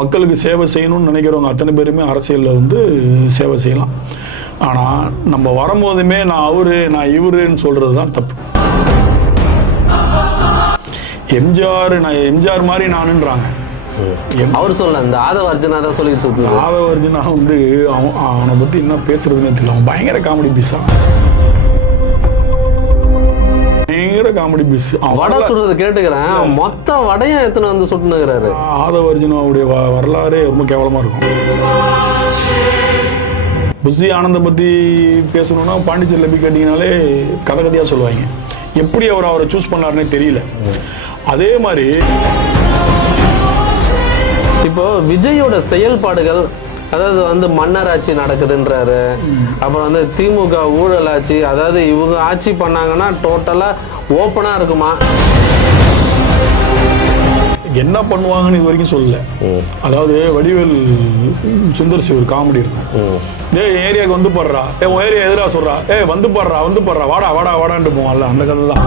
மக்களுக்கு சேவை செய்யணும்னு நினைக்கிறவங்க அத்தனை பேருமே அரசியலில் வந்து சேவை செய்யலாம். ஆனால் நம்ம வரும்போதுமே நான் அவரு நான் இவருன்னு சொல்கிறது தான் தப்பு. எம்ஜிஆர் மாதிரி நானுன்றாங்க. அவர் சொல்லல, இந்த ஆதவ அர்ஜுனா தான் சொல்லிட்டு சொல்லுது. ஆதவ அர்ஜுனா வந்து அவனை பற்றி என்ன பேசுறதுன்னு தெரியல. அவன் பயங்கர காமெடி பீஸா, பயங்கர காமெடி பீஸ். வடை சுடுறது கேட்டுக்கிறேன், மொத்த வடையும் எத்தனை வந்து சுட்டுனுக்கிறாரு. ஆதவ அர்ஜுனாவுடைய வரலாறு ரொம்ப கேவலமா இருக்கும். புஷி ஆனந்த பத்தி பேசணும்னா பாண்டிச்சேரியில் போய் கேட்டீங்கனாலே கதையா சொல்லுவாங்க. எப்படி அவரை சூஸ் பண்ணாருன்னே தெரியல. அதே மாதிரி இப்போ விஜயோட செயல்பாடுகள், அதாவது வந்து மன்னர் ஆட்சி நடக்குதுன்றாரு, அப்புறம் வந்து திமுக ஊழல் ஆட்சி, அதாவது இவங்க ஆட்சி பண்ணாங்கன்னா டோட்டலா ஓப்பனா இருக்குமா, என்ன பண்ணுவாங்கன்னு இது வரைக்கும் சொல்லல. அதாவது வடிவேல் சுந்தர் சி ஒரு காமெடி இருக்கும். ஏரியாவுக்கு வந்து போடுறா, ஏரியா எதிரா சொல்றா, வந்து போடுறா வாடா வாடா வாடான்ட்டு போவான்ல, அந்த கதை தான்.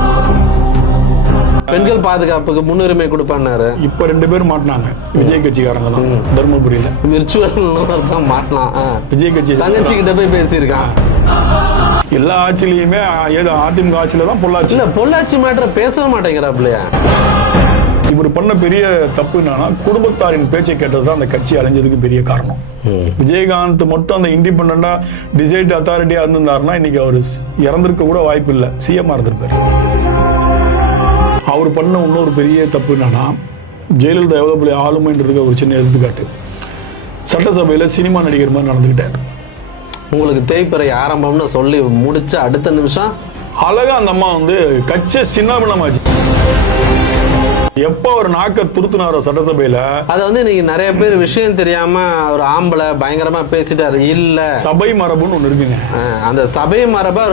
பெண்கள் பாதுகாப்புக்கு முன்னுரிமை கொடுப்பாரு. இப்ப 2 பேரும் மாட்டினாங்க, விஜய் கட்சிக்காரங்க தான். தர்மபுரியில விர்ச்சுவல் தான் மாட்டலாம். விஜய் கட்சி தங்கச்சி கிட்ட போய் பேசியிருக்கான். எல்லா ஆட்சியிலுமே ஏதோ அதிமுக ஆட்சியில தான் பொள்ளாச்சி. இல்ல பொள்ளாச்சி மேட்டரை பேசவே மாட்டேங்கிறாப்லையா. இவர் பண்ண பெரிய தப்பு என்னன்னா, குடும்பத்தாரின் பேச்சை கேட்டதுதான் அந்த கட்சி அழிஞ்சதுக்கு பெரிய காரணம். விஜயகாந்த் மட்டும் அந்த இண்டிபெண்டா டிசைட் அத்தாரிட்டியா இருந்திருந்தாருன்னா இன்னைக்கு அவர் இறந்திருக்க கூட வாய்ப்பு இல்லை, சிஎம் இருந்திருப்பாரு. அவர் பண்ண இன்னொரு பெரிய தப்பு என்னன்னா, ஜெயலலிதா எவ்வளவு பெரிய ஆளுமைன்றதுக்கு ஒரு சின்ன எடுத்துக்காட்டு. சட்டசபையில சினிமா நடிகர் மாதிரி நடந்துக்கிட்டார். உங்களுக்கு தேய்பிறை ஆரம்பம்னு சொல்லி முடிச்ச அடுத்த நிமிஷம் அழகா அந்த அம்மா வந்து கட்சி சின்னாபின்னமாச்சு. எப்ப ஒரு நாக்க துருத்துனாரோ சட்டசபையில, அத வந்து இன்னைக்கு நிறைய பேர் விஷயம் தெரியாம ஒரு ஆம்பளை பயங்கரமா பேசிட்டாரு. இல்ல சபை மரபுன்னு ஒண்ணு இருக்குங்க. அந்த சபை மரபா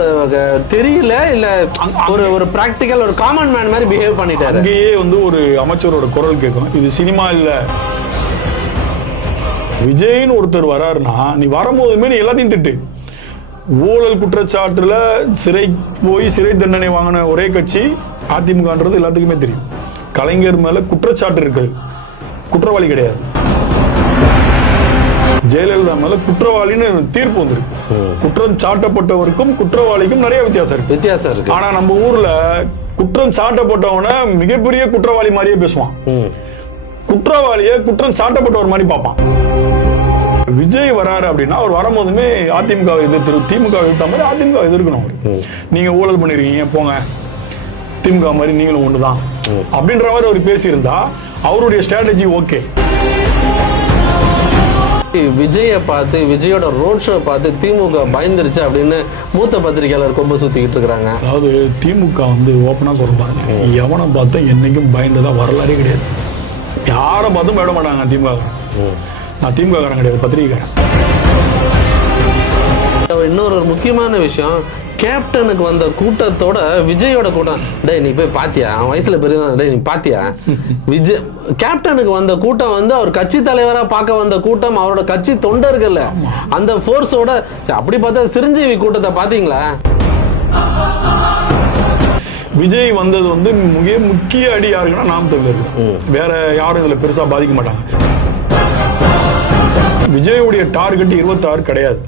தெரியல, இல்ல ஒரு பிராக்டிக்கல் ஒரு காமன் மேன் மாதிரி பிஹேவ் பண்ணிட்டாரு. அங்கேயே வந்து ஒரு அமைச்சரோட குரல் கேட்கும், இது சினிமா இல்ல. விஜய்னு ஒருத்தர் வராருன்னா நீ வரும்போதுமே நீ எல்லாத்தையும் திட்டு. ஊழல் குற்றச்சாட்டுல சிறை தண்டனை வாங்கின ஒரே கட்சி அதிமுகன்றது எல்லாத்துக்குமே தெரியும். கலைஞர் மேல குற்றச்சாட்டு இருக்கு, குற்றவாளி கிடையாது. ஜெயலலிதா மேல குற்றவாளின்னு தீர்ப்பு வந்திருக்கு. குற்றம் சாட்டப்பட்டவருக்கும் குற்றவாளிக்கும் நிறைய வித்தியாசம் இருக்கு. ஆனா நம்ம ஊர்ல குற்றம் சாட்டப்பட்டவன மிகப்பெரிய குற்றவாளி மாதிரியே பேசுவான், குற்றவாளிய குற்றம் சாட்டப்பட்டவர் மாதிரி பார்ப்பான். விஜய் வராரு அப்படின்னா அவர் வரும்போதுமே அதிமுக எதிர்த்து, திமுக எதிர்த்த மாதிரி அதிமுக எதிர்க்கணும். நீங்க ஊழல் பண்ணிருக்கீங்க போங்க, திமுக மாதிரி நீங்களும் ஒண்ணுதான் அப்படின்ற மாதிரி அவர் பேசியிருந்தா அவருடைய ஸ்ட்ராட்டஜி ஓகே. விஜயை பார்த்து, விஜயோட ரோட் ஷோ பார்த்து திமுக பயந்துருச்சு அப்படின்னு மூத்த பத்திரிகையாளர் கொம்பு சுத்திக்கிட்டு இருக்காங்க. அதாவது திமுக வந்து ஓப்பனா சொல்றாங்க, எவனை பார்த்தா என்னைக்கும் பயந்ததா வரலாறே கிடையாது. யாரை பார்த்தும் பயப்பட மாட்டாங்க திமுக. நான் திமுக காரன் கிடையாது, பத்திரிகைக்காரன். இன்னொரு முக்கியமான விஷயம், கேப்டனுக்கு வந்த கூட்டத்தோட விஜயோட கூட்டம், டேய் நீ போய் பாத்தியா, அவன் வயசுல பெரியதான், டேய் நீ பாத்தியா, விஜய் கேப்டனுக்கு வந்த கூட்டம் வந்து அவர் கட்சி தலைவரா பார்க்க வந்த கூட்டம், அவரோட கட்சி தொண்டர்கள் அந்த போர்ஸோட. அப்படி பார்த்தா சிரஞ்சீவி கூட்டத்தை பாத்தீங்களா? விஜய் வந்தது வந்து மிக முக்கிய அடி யாருக்குன்னா நாம் தமிழர். வேற யாரும் இதுல பெருசா பாதிக்க மாட்டாங்க. விஜயோடைய டார்கெட் 26 கிடையாது,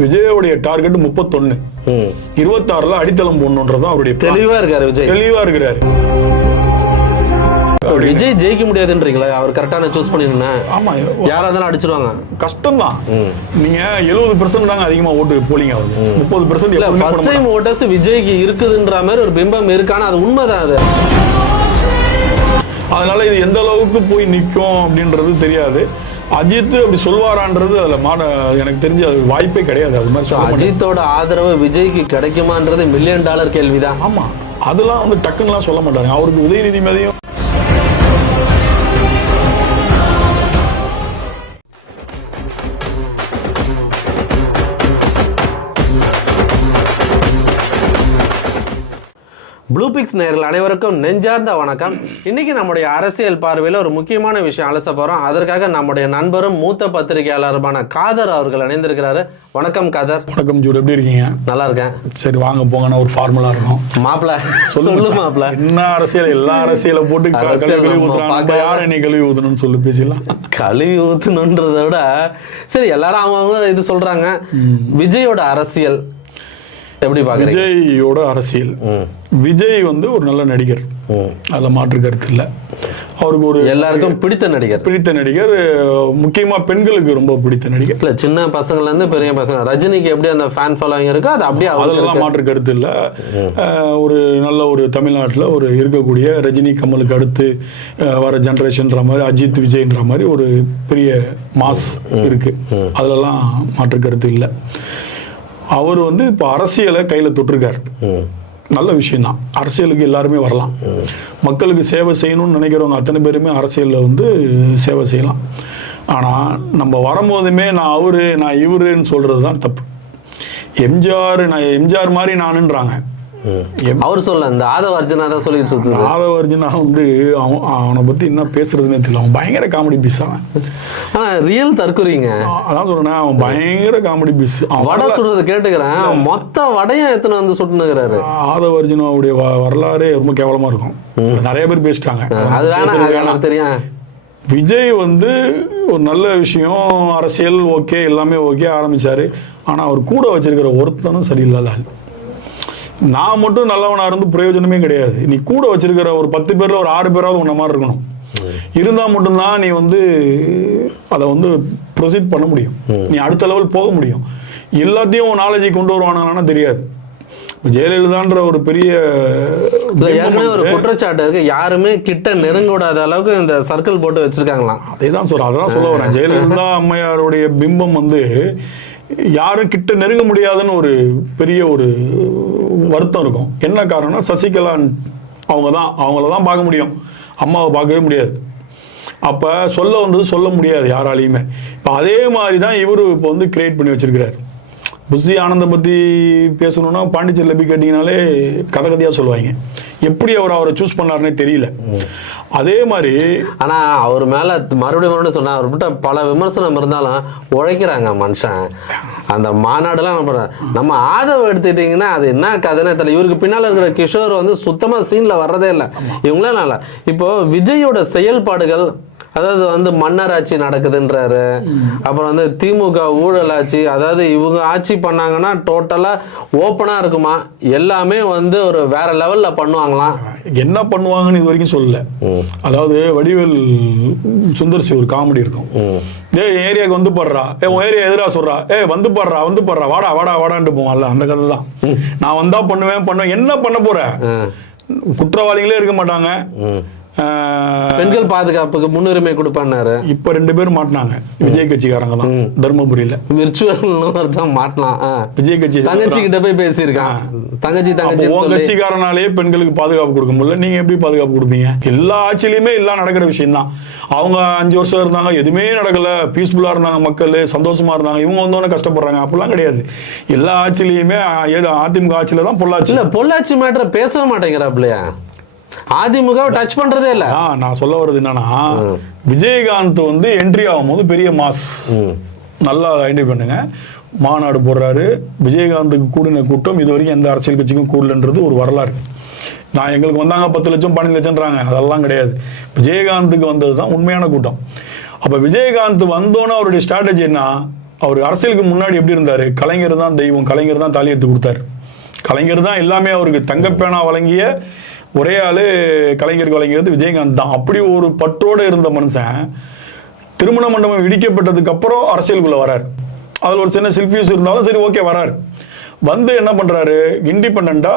விஜயோடைய டார்கெட் 31. 26ல அடித்தளம் போடணும்ன்றது அவருடைய தெளிவா இருக்காரு. விஜய் தெளிவா இருக்கிறாரு. விஜய் ஜெயிக்க முடியாதுன்றீங்களா? அவர் கரெக்டான சூஸ் பண்ணிருந்தேன். ஆமா, யாரா இருந்தாலும் அடிச்சிருவாங்க. கஷ்டம் தான். நீங்க 70% தாங்க அதிகமா ஓட்டு போலிங் ஆகுது. 30% இல்ல, ஃபர்ஸ்ட் டைம் ஓட்டர்ஸ் விஜய்க்கு இருக்குதுன்ற மாதிரி ஒரு பிம்பம் இருக்கான, அது உண்மைதான். அது அதனால இது எந்த அளவுக்கு போய் நிற்கும் அப்படின்றது தெரியாது. அஜித் அப்படி சொல்வாரான்றது அதுல எனக்கு தெரிஞ்ச அது வாய்ப்பே கிடையாது. அது மாதிரி அஜித்தோட ஆதரவு விஜய்க்கு கிடைக்குமான்றது $1 மில்லியன் கேள்விதான். ஆமா, அதெல்லாம் வந்து டக்குன்னுலாம் சொல்ல மாட்டாங்க. அவருக்கு உதயநிதி மேதையும் ப்ளூபிக்ஸ் பாலிடிக்ஸ் நேயர்கள் அனைவருக்கும் நெஞ்சார்ந்த வணக்கம். இன்னைக்கு நம்முடைய அரசியல் பார்வையில் ஒரு முக்கியமான விஷயம் அலச போறோம். அதற்காக நம்முடைய நண்பரும் மூத்த பத்திரிகையாளருமான காதர் அவர்கள் இணைந்திருக்கிறாரு. வணக்கம் காதர். வணக்கம் ஜூட், எப்படி இருக்கீங்க? நல்லா இருக்கேன். சரி வாங்க போங்கன்னா ஒரு ஃபார்முலா இருக்கும். மாப்பிள சொல்லு மாப்பிள. என்ன அரசியல், எல்லா அரசியலை போட்டு யார் என்னை கழுவி ஊத்தணும்னு சொல்லி பேசலாம். கழுவி ஊத்தணுன்றத விட சரி, எல்லாரும் அவங்க இது சொல்றாங்க. விஜயோட அரசியல் எப்படி பாக்குறீங்க? விஜயோட அரசியல், விஜய் வந்து ஒரு நல்ல நடிகர், அதுல மாற்று கருத்து இல்லை. அவருக்கு ஒரு எல்லாருக்கும் பிடித்த நடிகர், முக்கியமா பெண்களுக்கு ரொம்ப பிடித்த நடிகர். இல்ல சின்ன பசங்கள்ல இருந்து பெரிய பசங்க, ரஜினிக்கு எப்படி அந்த ஃபேன் ஃபாலோவிங் இருக்கோ அது அப்படியே அதெல்லாம் மாற்று கருத்து இல்லை. ஒரு நல்ல ஒரு தமிழ்நாட்டில் ஒரு இருக்கக்கூடிய ரஜினி கமலுக்கு அடுத்து வர ஜென்ரேஷன்ற மாதிரி அஜித் விஜய்ன்ற மாதிரி ஒரு பெரிய மாஸ் இருக்கு, அதுலலாம் மாற்று கருத்து இல்லை. அவர் வந்து இப்போ அரசியலை கையில் தொட்டிருக்கார். நல்ல விஷயம்தான், அரசியலுக்கு எல்லாருமே வரலாம். மக்களுக்கு சேவை செய்யணும்னு நினைக்கிறவங்க அத்தனை பேருமே அரசியலில் வந்து சேவை செய்யலாம். ஆனால் நம்ம வரும்போதுமே நான் அவரு நான் இவருன்னு சொல்கிறது தான் தப்பு. எம்ஜிஆர் மாதிரி நானுன்றாங்க. அவர் சொல்ல இந்த ஆதவர்ஜனா தான் சொல்லிட்டு சுத்துது. ஆதவர்ஜனா வந்து அவனை பத்தி என்ன பேசுறதுன்னே தெரியல. அவன் பயங்கர காமெடி பீஸ். அவன் ஆனா ரியல் தற்கொலைங்க. அதான் சொல்றேன், அவன் பயங்கர காமெடி பீஸ். வடை சுடுறது கேட்டுக்கிறேன், மொத்த வடையும் எத்தனை வந்து சுட்டுனுக்கிறாரு. ஆதவர்ஜனாவுடைய வரலாறு ரொம்ப கேவலமா இருக்கும். நிறைய பேர் பேசிட்டாங்க. அது வேணாம் தெரியும். விஜய் வந்து ஒரு நல்ல விஷயம், அரசியல் ஓகே, எல்லாமே ஓகே ஆரம்பிச்சாரு. ஆனா அவர் கூட வச்சிருக்கிற ஒருத்தனும் சரியில்லாத ஆள். நான் மட்டும் நல்லவனா இருந்து பிரயோஜனமே கிடையாது. நீ கூட வச்சிருக்கிற ஒரு 10 பேர்ல ஒரு 6 பேராவது உன்ன மாதிரி இருக்கணும். இருந்தா மட்டும்தான் நீ வந்து அதை வந்து ப்ரொசீட் பண்ண முடியும், நீ அடுத்த லெவல் போக முடியும். எல்லாத்தையும் நாலேஜை கொண்டு வருவானா தெரியாது. ஜெயலலிதான்ற ஒரு பெரிய ஒரு குற்றச்சாட்டு இருக்கு, யாருமே கிட்ட நெருங்க விடாத அளவுக்கு இந்த சர்க்கிள் போட்டு வச்சிருக்காங்களாம். அதேதான் அதான் சொல்ல வரேன். ஜெயலலிதா அம்மையாருடைய பிம்பம் வந்து யாரும் கிட்ட நெருங்க முடியாதுன்னு ஒரு பெரிய ஒரு வருத்தம் இருக்கும். என்ன காரணம்னா சசிகலா அவங்கள தான் பார்க்க முடியும், அம்மாவை பார்க்கவே முடியாது. அப்போ சொல்ல வந்தது சொல்ல முடியாது யாராலையுமே. இப்போ அதே மாதிரி தான் இவரு இப்போ வந்து கிரியேட் பண்ணி வச்சிருக்கிறார். புஷி ஆனந்தை பற்றி பேசணும்னா பாண்டிச்சேரியில் போய் கேட்டிங்கனாலே கதையாக சொல்லுவாங்க. எப்படி அவரை சூஸ் பண்ணாருன்னே தெரியல. அதே மாதிரி ஆனால் அவர் மேலே மறுபடியும் சொன்னால் அவர்கிட்ட பல விமர்சனம் இருந்தாலும் உழைக்கிறாங்க மனுஷன். அந்த மாநாடுலாம் நம்ம ஆதரவு எடுத்துக்கிட்டிங்கன்னா அது என்ன கதைனே தெரியல. இவருக்கு பின்னால் இருக்கிற கிஷோர் வந்து சுத்தமாக சீனில் வர்றதே இல்லை. இவங்களாம் நல்லா இப்போ விஜயோட செயல்பாடுகள், அதாவது வந்து மன்னர் ஆட்சி நடக்குதுன்றாரு. அப்புறம் வந்து திமுக ஊழல் ஆட்சி, அதாவது இவங்க ஆட்சி பண்ணாங்கன்னா டோட்டலா ஓப்பனா இருக்குமா, எல்லாமே வந்து ஒரு வேற லெவல்ல பண்ணுவாங்களாம். என்ன பண்ணுவாங்கன்னு இது வரைக்கும் சொல்லல. அதாவது வடிவேல் சுந்தர் சி ஒரு காமெடி இருக்கும். ஏரியாவுக்கு வந்து போடுறா, உன் ஏரியா எதிரா சொல்றா, வந்து போடுறா வாடான்ட்டு போவான்ல, அந்த கதை தான். நான் வந்தா பண்ணுவேன். என்ன பண்ண போற? குற்றவாளிகளே இருக்க மாட்டாங்க. பெண்கள் பாதுகாப்புக்கு முன்னுரிமை கொடுப்பாரு. இப்ப 2 பேரும் மாட்டினாங்க, விஜய் கட்சிக்காரங்க தான். தர்மபுரியில விர்ச்சுவல் மாட்டலாம். விஜய் கட்சி தங்கச்சி கிட்ட போய் பேசியிருக்கான். தங்கச்சி கட்சிக்காரனாலே பெண்களுக்கு பாதுகாப்பு கொடுக்க முடியல, நீங்க எப்படி பாதுகாப்பு கொடுப்பீங்க? எல்லா ஆட்சியிலுமே எல்லாம் நடக்கிற விஷயம் தான். அவங்க 5 வருஷம் இருந்தாங்க, எதுவுமே நடக்கல, பீஸ்ஃபுல்லா இருந்தாங்க, மக்கள் சந்தோஷமா இருந்தாங்க. இவங்க வந்தோன்னு கஷ்டப்படுறாங்க, அப்படிலாம் கிடையாது. எல்லா ஆட்சியிலுமே அதிமுக ஆட்சியில தான் பொள்ளாச்சி மேட்டரை பேச மாட்டேங்கிறாப்லையா? அதிமுக டச் பண்றதே இல்ல. நான் சொல்ல வர்றது என்னன்னா, விஜயகாந்த் வந்து என்ட்ரி ஆகும்போது பெரிய மாஸ், நல்லா ஐடென்டிஃபை பண்ணுங்க. மாநாடு போடுறாரு. விஜயகாந்துக்கு கூடின கூட்டம் இது வரைக்கும் எந்த அரசியல் கட்சிக்கும் கூடலன்றது ஒரு வரலாறு. எங்களுக்கு வந்தாங்க 10 லட்சம் 12 லட்சம்ன்றாங்க, அதெல்லாம் கிடையாது. விஜயகாந்துக்கு வந்தது தான் உண்மையான கூட்டம். அப்ப விஜயகாந்த் வந்தோன்னு அவருடைய ஸ்ட்ராட்டஜி என்ன? அவர் அரசியலுக்கு முன்னாடி எப்படி இருந்தாரு? கலைஞர் தான் தெய்வம், கலைஞர் தான் தாலி எடுத்து கொடுத்தாரு, கலைஞர் தான் எல்லாமே. அவருக்கு தங்கப்பேனா வழங்கிய ஒரே ஆளு கலைஞருக்கு வழங்கியது விஜயகாந்த் தான். அப்படி ஒரு பற்றோடு இருந்த மனுஷன் திருமண மண்டபம் இடிக்கப்பட்டதுக்கு அப்புறம் அரசியலுக்குள்ள வராரு. அதில் ஒரு சின்ன செல்ஃபியூஸ் இருந்தாலும் சரி, ஓகே வராரு. வந்து என்ன பண்றாரு? இண்டிபெண்டா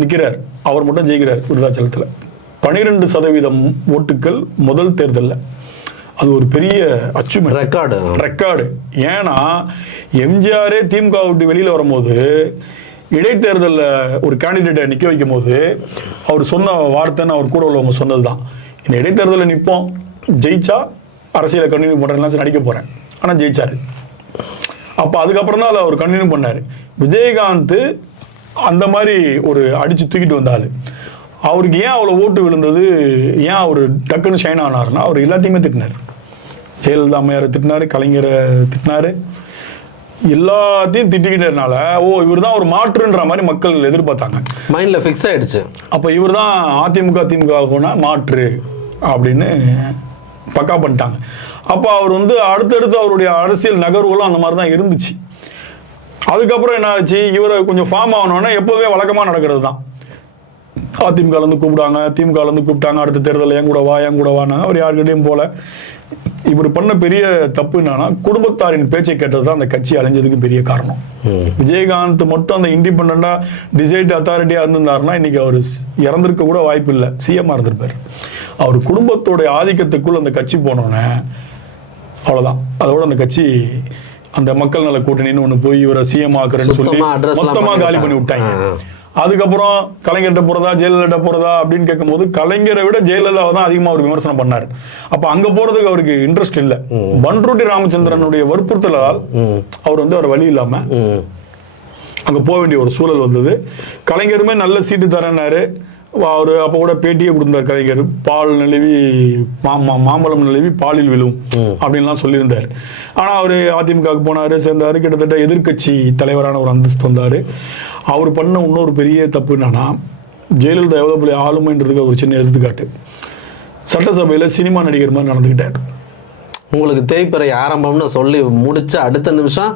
நிற்கிறார். அவர் மட்டும் ஜெயிக்கிறார் விருதாச்சலத்தில். 12% ஓட்டுக்கள் முதல் தேர்தலில். அது ஒரு பெரிய அச்சீவ்மெண்ட், ரெக்கார்டு. ஏன்னா எம்ஜிஆரே திமுக விட்டு வெளியில் வரும்போது, இடைத்தேர்தலில் ஒரு கேண்டிடேட்டை நிற்க வைக்கும் போது அவர் சொன்ன வார்த்தைன்னு அவர் கூட உள்ளவங்க சொன்னது தான், இந்த இடைத்தேர்தலில் நிற்போம், ஜெயிச்சா அரசியலை கண்டினியூ பண்ணுறேன், நடிக்க போகிறேன். ஆனால் ஜெயிச்சாரு. அப்போ அதுக்கப்புறம் தான் அதை அவர் கண்டினியூ பண்ணார். விஜயகாந்த் அந்த மாதிரி ஒரு அடித்து தூக்கிட்டு வந்தாள். அவருக்கு ஏன் அவ்வளோ ஓட்டு விழுந்தது, ஏன் அவர் டக்குன்னு ஷைன் ஆனார்னா அவர் எல்லாத்தையுமே திட்டினார். ஜெயலலிதா அம்மையாரை திட்டினாரு, கலைஞரை திட்டினாரு, எல்லாத்தையும் திட்டிக்கிட்டதுனால இவர் தான் ஒரு மாற்றுன்ற மாதிரி மக்கள் எதிர்பார்த்தாங்க, மைண்ட்ல ஃபிக்ஸ் ஆயிடுச்சு. அப்போ இவர் தான் அதிமுக திமுக மாற்று அப்படின்னு பக்கா பண்ணிட்டாங்க. அப்போ அவர் வந்து அடுத்தடுத்து அவருடைய அரசியல் நகர்வுகளும் அந்த மாதிரி தான் இருந்துச்சு. அதுக்கப்புறம் என்ன ஆச்சு, இவரை கொஞ்சம் ஃபார்ம் ஆகணும்னா எப்போவே வழக்கமாக நடக்கிறது தான். அதிமுகலேருந்து கூப்பிடாங்க, திமுகலேருந்து கூப்பிட்டாங்க, அடுத்த தேர்தலில் என் கூட வானாங்க. அவர் யாருக்கிட்டையும் போல. இவர் பண்ண பெரிய தப்பு என்னன்னா, குடும்பத்தாரின் பேச்சை கேட்டது தான் அந்த கட்சி அழிஞ்சதுக்கு பெரிய காரணம். விஜயகாந்த் மட்டும் அந்த இண்டிபெண்டா டிசைட் அத்தாரிட்டியா இருந்திருந்தாருன்னா இன்னைக்கு அவர் இறந்திருக்க கூட வாய்ப்பு இல்லை, சிஎம்மா இருந்திருப்பார். அவர் குடும்பத்தோட ஆதிக்கத்துக்குள் அந்த கட்சி போனோன்னே அவ்வளவுதான். அதோட அந்த கட்சி அந்த மக்கள் நல கூட்டணின்னு ஒண்ணு போய் இவரை சிஎம் ஆக்குறேன்னு சொல்லி மொத்தமா காலி பண்ணி விட்டாங்க. அதுக்கப்புறம் கலைஞர்கிட்ட போறதா ஜெயலலிதா போறதா அப்படின்னு கேட்கும் போது கலைஞரை விட ஜெயலலிதாவை தான் அதிகமா அவர் விமர்சனம் பண்ணாரு. அப்ப அங்க போறதுக்கு அவருக்கு இன்ட்ரெஸ்ட் இல்ல. பன்ருட்டி ராமச்சந்திரனுடைய வற்புறுத்தலால் அவர் வந்து அவர் வழி இல்லாம அங்க போக வேண்டிய ஒரு சூழல் வந்தது. கலைஞருமே நல்ல சீட்டு தரேன்னாரு. அவரு அப்ப கூட பேட்டியே கொடுத்தார் கலைஞர், பால் நிலவி மாம்பழம் நிலவி பாலில் விழும் அப்படின்லாம் சொல்லியிருந்தாரு. ஆனா அவரு அதிமுகவுக்கு போனாரு, சேர்ந்தாரு, கிட்டத்தட்ட எதிர்கட்சி தலைவரான ஒரு அந்தஸ்து வந்தாரு. அவர் பண்ண இன்னொரு பெரிய தப்பு என்னன்னா, ஜெயலலிதா எவ்வளவு பெரிய ஆளுமைன்றதுக்கு ஒரு சின்ன எடுத்துக்காட்டு, சட்டசபையில சினிமா நடிகர் மாதிரி நடந்துக்கிட்டாரு. உங்களுக்கு தேய்பிறை ஆரம்பம்னு சொல்லி முடிச்ச அடுத்த நிமிஷம்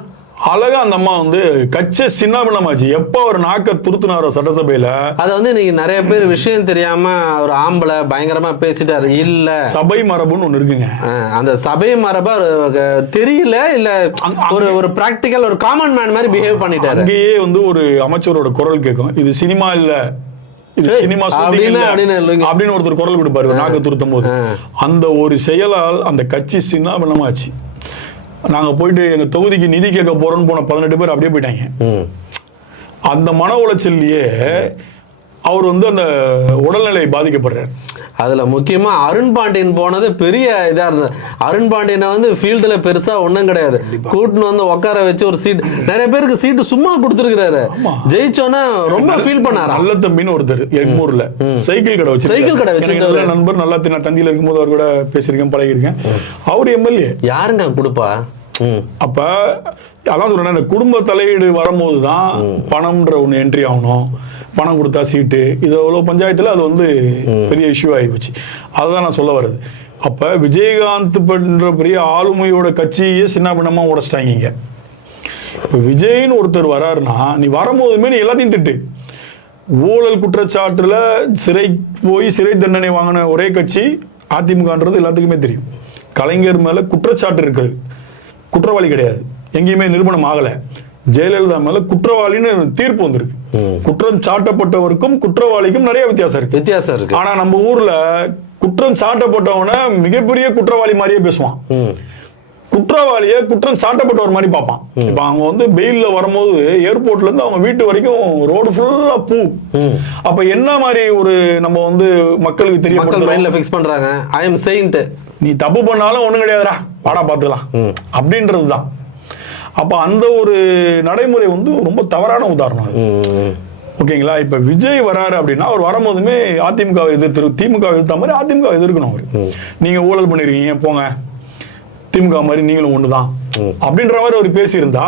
அழகா அந்த அம்மா வந்து கட்சி சின்னாபின்னமாச்சு. எப்ப அவர் நாக்க துருத்துனாரோ சட்டசபையில, அது வந்து நீங்க நிறைய பேர் விஷயம் தெரியாம ஒரு ஆம்பளை பயங்கரமா பேசிட்டாரு. இல்ல சபை மரபுன்னு ஒண்ணு இருக்குங்க. அந்த சபை மரபா தெரியல, இல்ல ஒரு பிராக்டிக்கல் ஒரு காமன் மேன் மாதிரி பிஹேவ் பண்ணிட்டாரு. அங்கேயே வந்து ஒரு அமைச்சரோட குரல் கேட்கும், இது சினிமா இல்ல, இது சினிமா அப்படின்னு ஒருத்தர் குரல் கொடுப்பாரு நாக்க துருத்தும் போது. அந்த ஒரு செயலால் அந்த கட்சி சின்னாபின்னமாச்சு. நாங்க போயிட்டு எங்க தொகுதிக்கு நிதி கேட்க போறோம்னு போன 18 பேர் அப்படியே போயிட்டாங்க. அந்த மன உளைச்சல்லையே அவர் வந்து அந்த உடல்நிலை பாதிக்கப்படுறாரு. அதுல முக்கியமா அருண் பாண்டியன் போனது பெரிய இதா இருந்தது. அருண் பாண்டியனை வந்து ஃபீல்டுல பெருசா ஒண்ணும் கிடையாது, கூட்டுன்னு வந்து உட்கார வச்சு ஒரு சீட், நிறைய பேருக்கு சீட்டு சும்மா கொடுத்துருக்காரு. ஜெயிச்சோன்னா ரொம்ப ஃபீல் பண்ணாரு. நல்ல தம்பின்னு ஒருத்தர் எக்மூர்ல சைக்கிள் கடை வச்சு நண்பர், நல்லா தந்தியில இருக்கும்போது அவர் கூட பேசியிருக்கேன், பழகிருக்கேன். அவர் எம்எல்ஏ யாருங்க கொடுப்பா. அப்ப அதான் சொல்றேன், இந்த குடும்ப தலையீடு வரும்போது தான் பணம்ன்ற ஒண்ணு என்ட்ரி ஆகணும். பணம் கொடுத்தா சீட்டு, இது எவ்வளவு பஞ்சாயத்துல அது வந்து பெரிய இஷ்யூ ஆகிப்போச்சு. அதுதான் நான் சொல்ல வருது. அப்ப விஜயகாந்த் பண்ற பெரிய ஆளுமையோட கட்சியே சின்ன பின்னமா உடைச்சிட்டாங்க. இப்ப விஜய்னு ஒருத்தர் வராருன்னா நீ வரும்போதுமே நீ எல்லாத்தையும் திட்டு. ஊழல் குற்றச்சாட்டுல சிறை தண்டனை வாங்கின ஒரே கட்சி அதிமுகன்றது எல்லாத்துக்குமே தெரியும். கலைஞர் மேல குற்றச்சாட்டு இருக்கு, குற்றவாளி கிடையாது, எங்கேயுமே நிரூபணம் ஆகல. ஜெயலலிதா மேல குற்றவாளின்னு தீர்ப்பு வந்திருக்கு. குற்றம் சாட்டப்பட்டவருக்கும் குற்றவாளிக்கும் நிறைய வித்தியாசம் இருக்கு. ஆனா நம்ம ஊர்ல குற்றம் சாட்டப்பட்டவன மிகப்பெரிய குற்றவாளி மாதிரியே பேசுவான், குற்றவாளிய குற்றம் சாட்டப்பட்டவர் மாதிரி பார்ப்பான். இப்ப அவங்க வந்து பெயில்ல வரும்போது ஏர்போர்ட்ல இருந்து அவங்க வீட்டு வரைக்கும் ரோடு ஃபுல்லா பூ. அப்ப என்ன மாதிரி ஒரு நம்ம வந்து மக்களுக்கு தெரியப்படுத்துறாங்க, ஐ அம் செயின்ட், நீ தப்பு பண்ணாலும் ஒண்ணும் கிடையாதுடா, வாடா பாத்துக்கலாம் அப்படின்றதுதான். அப்ப அந்த ஒரு நடைமுறை வந்து ரொம்ப தவறான உதாரணம். ஓகேங்களா? இப்ப விஜய் வராரு அப்படின்னா அவர் வரும்போதுமே அதிமுகவை எதிர்த்து, திமுக எதிர்த்த மாதிரி அதிமுக எதிர்க்கணும். அவரு நீங்க ஊழல் பண்ணிருக்கீங்க போங்க, திமுக மாதிரி நீங்களும் ஒண்ணுதான் அப்படின்ற மாதிரி அவர் பேசியிருந்தா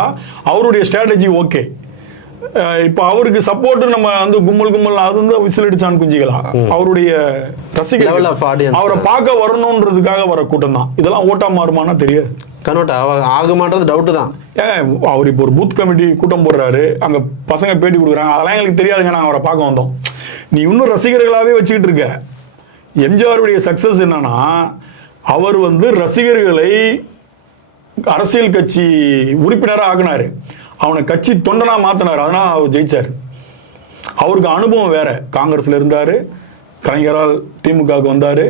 அவருடைய ஸ்ட்ராட்டஜி ஓகே. இப்ப அவருக்கு சப்போர்ட் நம்ம வந்து கும்பல் அது வந்து விசில் அடிச்சான் குஞ்சிகளா, அவருடைய ரசிகர்கள் அவரை பார்க்க வரணும்ன்றதுக்காக வர கூட்டம் தான். இதெல்லாம் ஓட்டா மாறுமானா தெரியாது, கன்வெர்ட் ஆகுமான்றது டவுட் தான். அவர் இப்போ ஒரு பூத் கமிட்டி கூட்டம் போடுறாரு, அங்க பசங்க பேட்டி கொடுக்குறாங்க, அதெல்லாம் எங்களுக்கு தெரியாதுங்க, நாங்கள் அவரை பார்க்க வந்தோம். நீ இன்னும் ரசிகர்களாவே வச்சுக்கிட்டு இருக்க. எம்ஜிஆருடைய சக்சஸ் என்னன்னா அவர் வந்து ரசிகர்களை அரசியல் கட்சி உறுப்பினராக ஆக்குனாரு, அவனை கட்சி தொண்டனா மாத்தினாரு, அதனால அவர் ஜெயிச்சார். அவருக்கு அனுபவம் வேற, காங்கிரஸ்ல இருந்தாரு, கலைஞரால் திமுகவுக்கு வந்தாரு,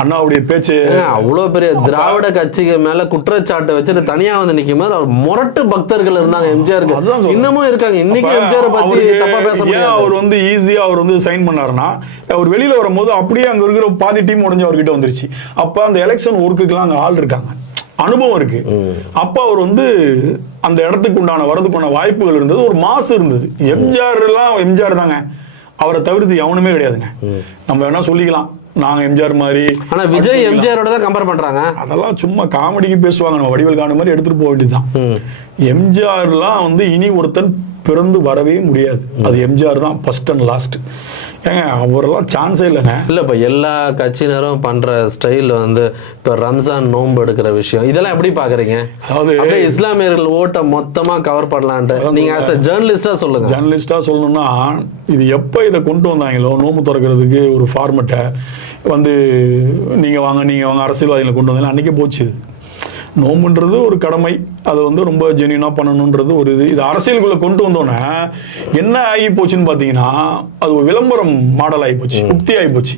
அண்ணாவுடைய பேச்சு அவ்வளவு பெரிய திராவிட கட்சிகள் மேல குற்றச்சாட்டு வச்சுட்டு தனியா வந்து நிக்கும் போது அவர் முரட்டு பக்தர்கள் இருந்தாங்க எம்ஜிஆருக்கு, இன்னமும் இருக்காங்க. இன்னைக்கு எம்ஜிஆர் பத்தி தப்பா பேச முடியாது. அவர் வந்து ஈஸியா அவர் வந்து சைன் பண்ணாருன்னா அவர் வெளியில வரும்போது அப்படியே அங்க இருக்கிற பாதி டீம் உடஞ்சு அவர்கிட்ட வந்துருச்சு. அப்ப அந்த எலெக்ஷன் ஒர்க்குக்கெல்லாம் அங்க ஆள் இருக்காங்க, அனுபவம் இருக்கு. அப்ப அவர் வந்து அந்த இடத்துக்கு உண்டான வரதுக்கான வாய்ப்புகள் இருந்தது, ஒரு மாசு இருந்தது. எம்ஜிஆர் தாங்க அவரை தவிர்த்து எவனுமே கிடையாதுங்க. நம்ம வேணா சொல்லிக்கலாம் நாங்க எம்ஜிஆர் மாதிரி. ஆனா விஜய் எம்ஜிஆரோட தான் கம்பேர் பண்றாங்க. அதெல்லாம் சும்மா காமெடிக்கு பேசுவாங்க. நம்ம வடிவேல் காண மாதிரி எடுத்துட்டு போக வேண்டியதுதான். எம்ஜிஆர்லாம் வந்து இனி ஒருத்தன் பிறந்து வரவே முடியாது. அது எம்ஜிஆர் தான் ஃபர்ஸ்ட் அண்ட் லாஸ்ட். ஏங்க அவரெல்லாம் சான்ஸே இல்லைங்க. இல்லை இப்போ எல்லா கட்சியினரும் பண்ற ஸ்டைல் வந்து இப்போ ரம்ஜான் நோன்பு எடுக்கிற விஷயம் இதெல்லாம் எப்படி பாக்குறீங்க? அதாவது இஸ்லாமியர்கள் ஓட்டை மொத்தமா கவர் பண்ணலான்ட்டு நீங்க ஆஸ் அ ஜேர்னலிஸ்டா சொல்லுங்க. ஜேர்னலிஸ்டா சொல்லணும்னா இது எப்போ இதை கொண்டு வந்தாங்களோ நோன்பு திறக்கிறதுக்கு ஒரு ஃபார்மெட்டை வந்து நீங்க வாங்க அரசியல்வாதிகளை கொண்டு வந்தாங்க அன்னைக்கே போச்சு. நோம்புன்றது ஒரு கடமை, அதை வந்து ரொம்ப ஜென்யூனா பண்ணணுன்றது ஒரு இது அரசியலுக்குள்ள கொண்டு வந்தோன்னே என்ன ஆகி போச்சுன்னு பார்த்தீங்கன்னா அது ஒரு விளம்பரம் மாடல் ஆகி போச்சு, உக்தி ஆகி போச்சு.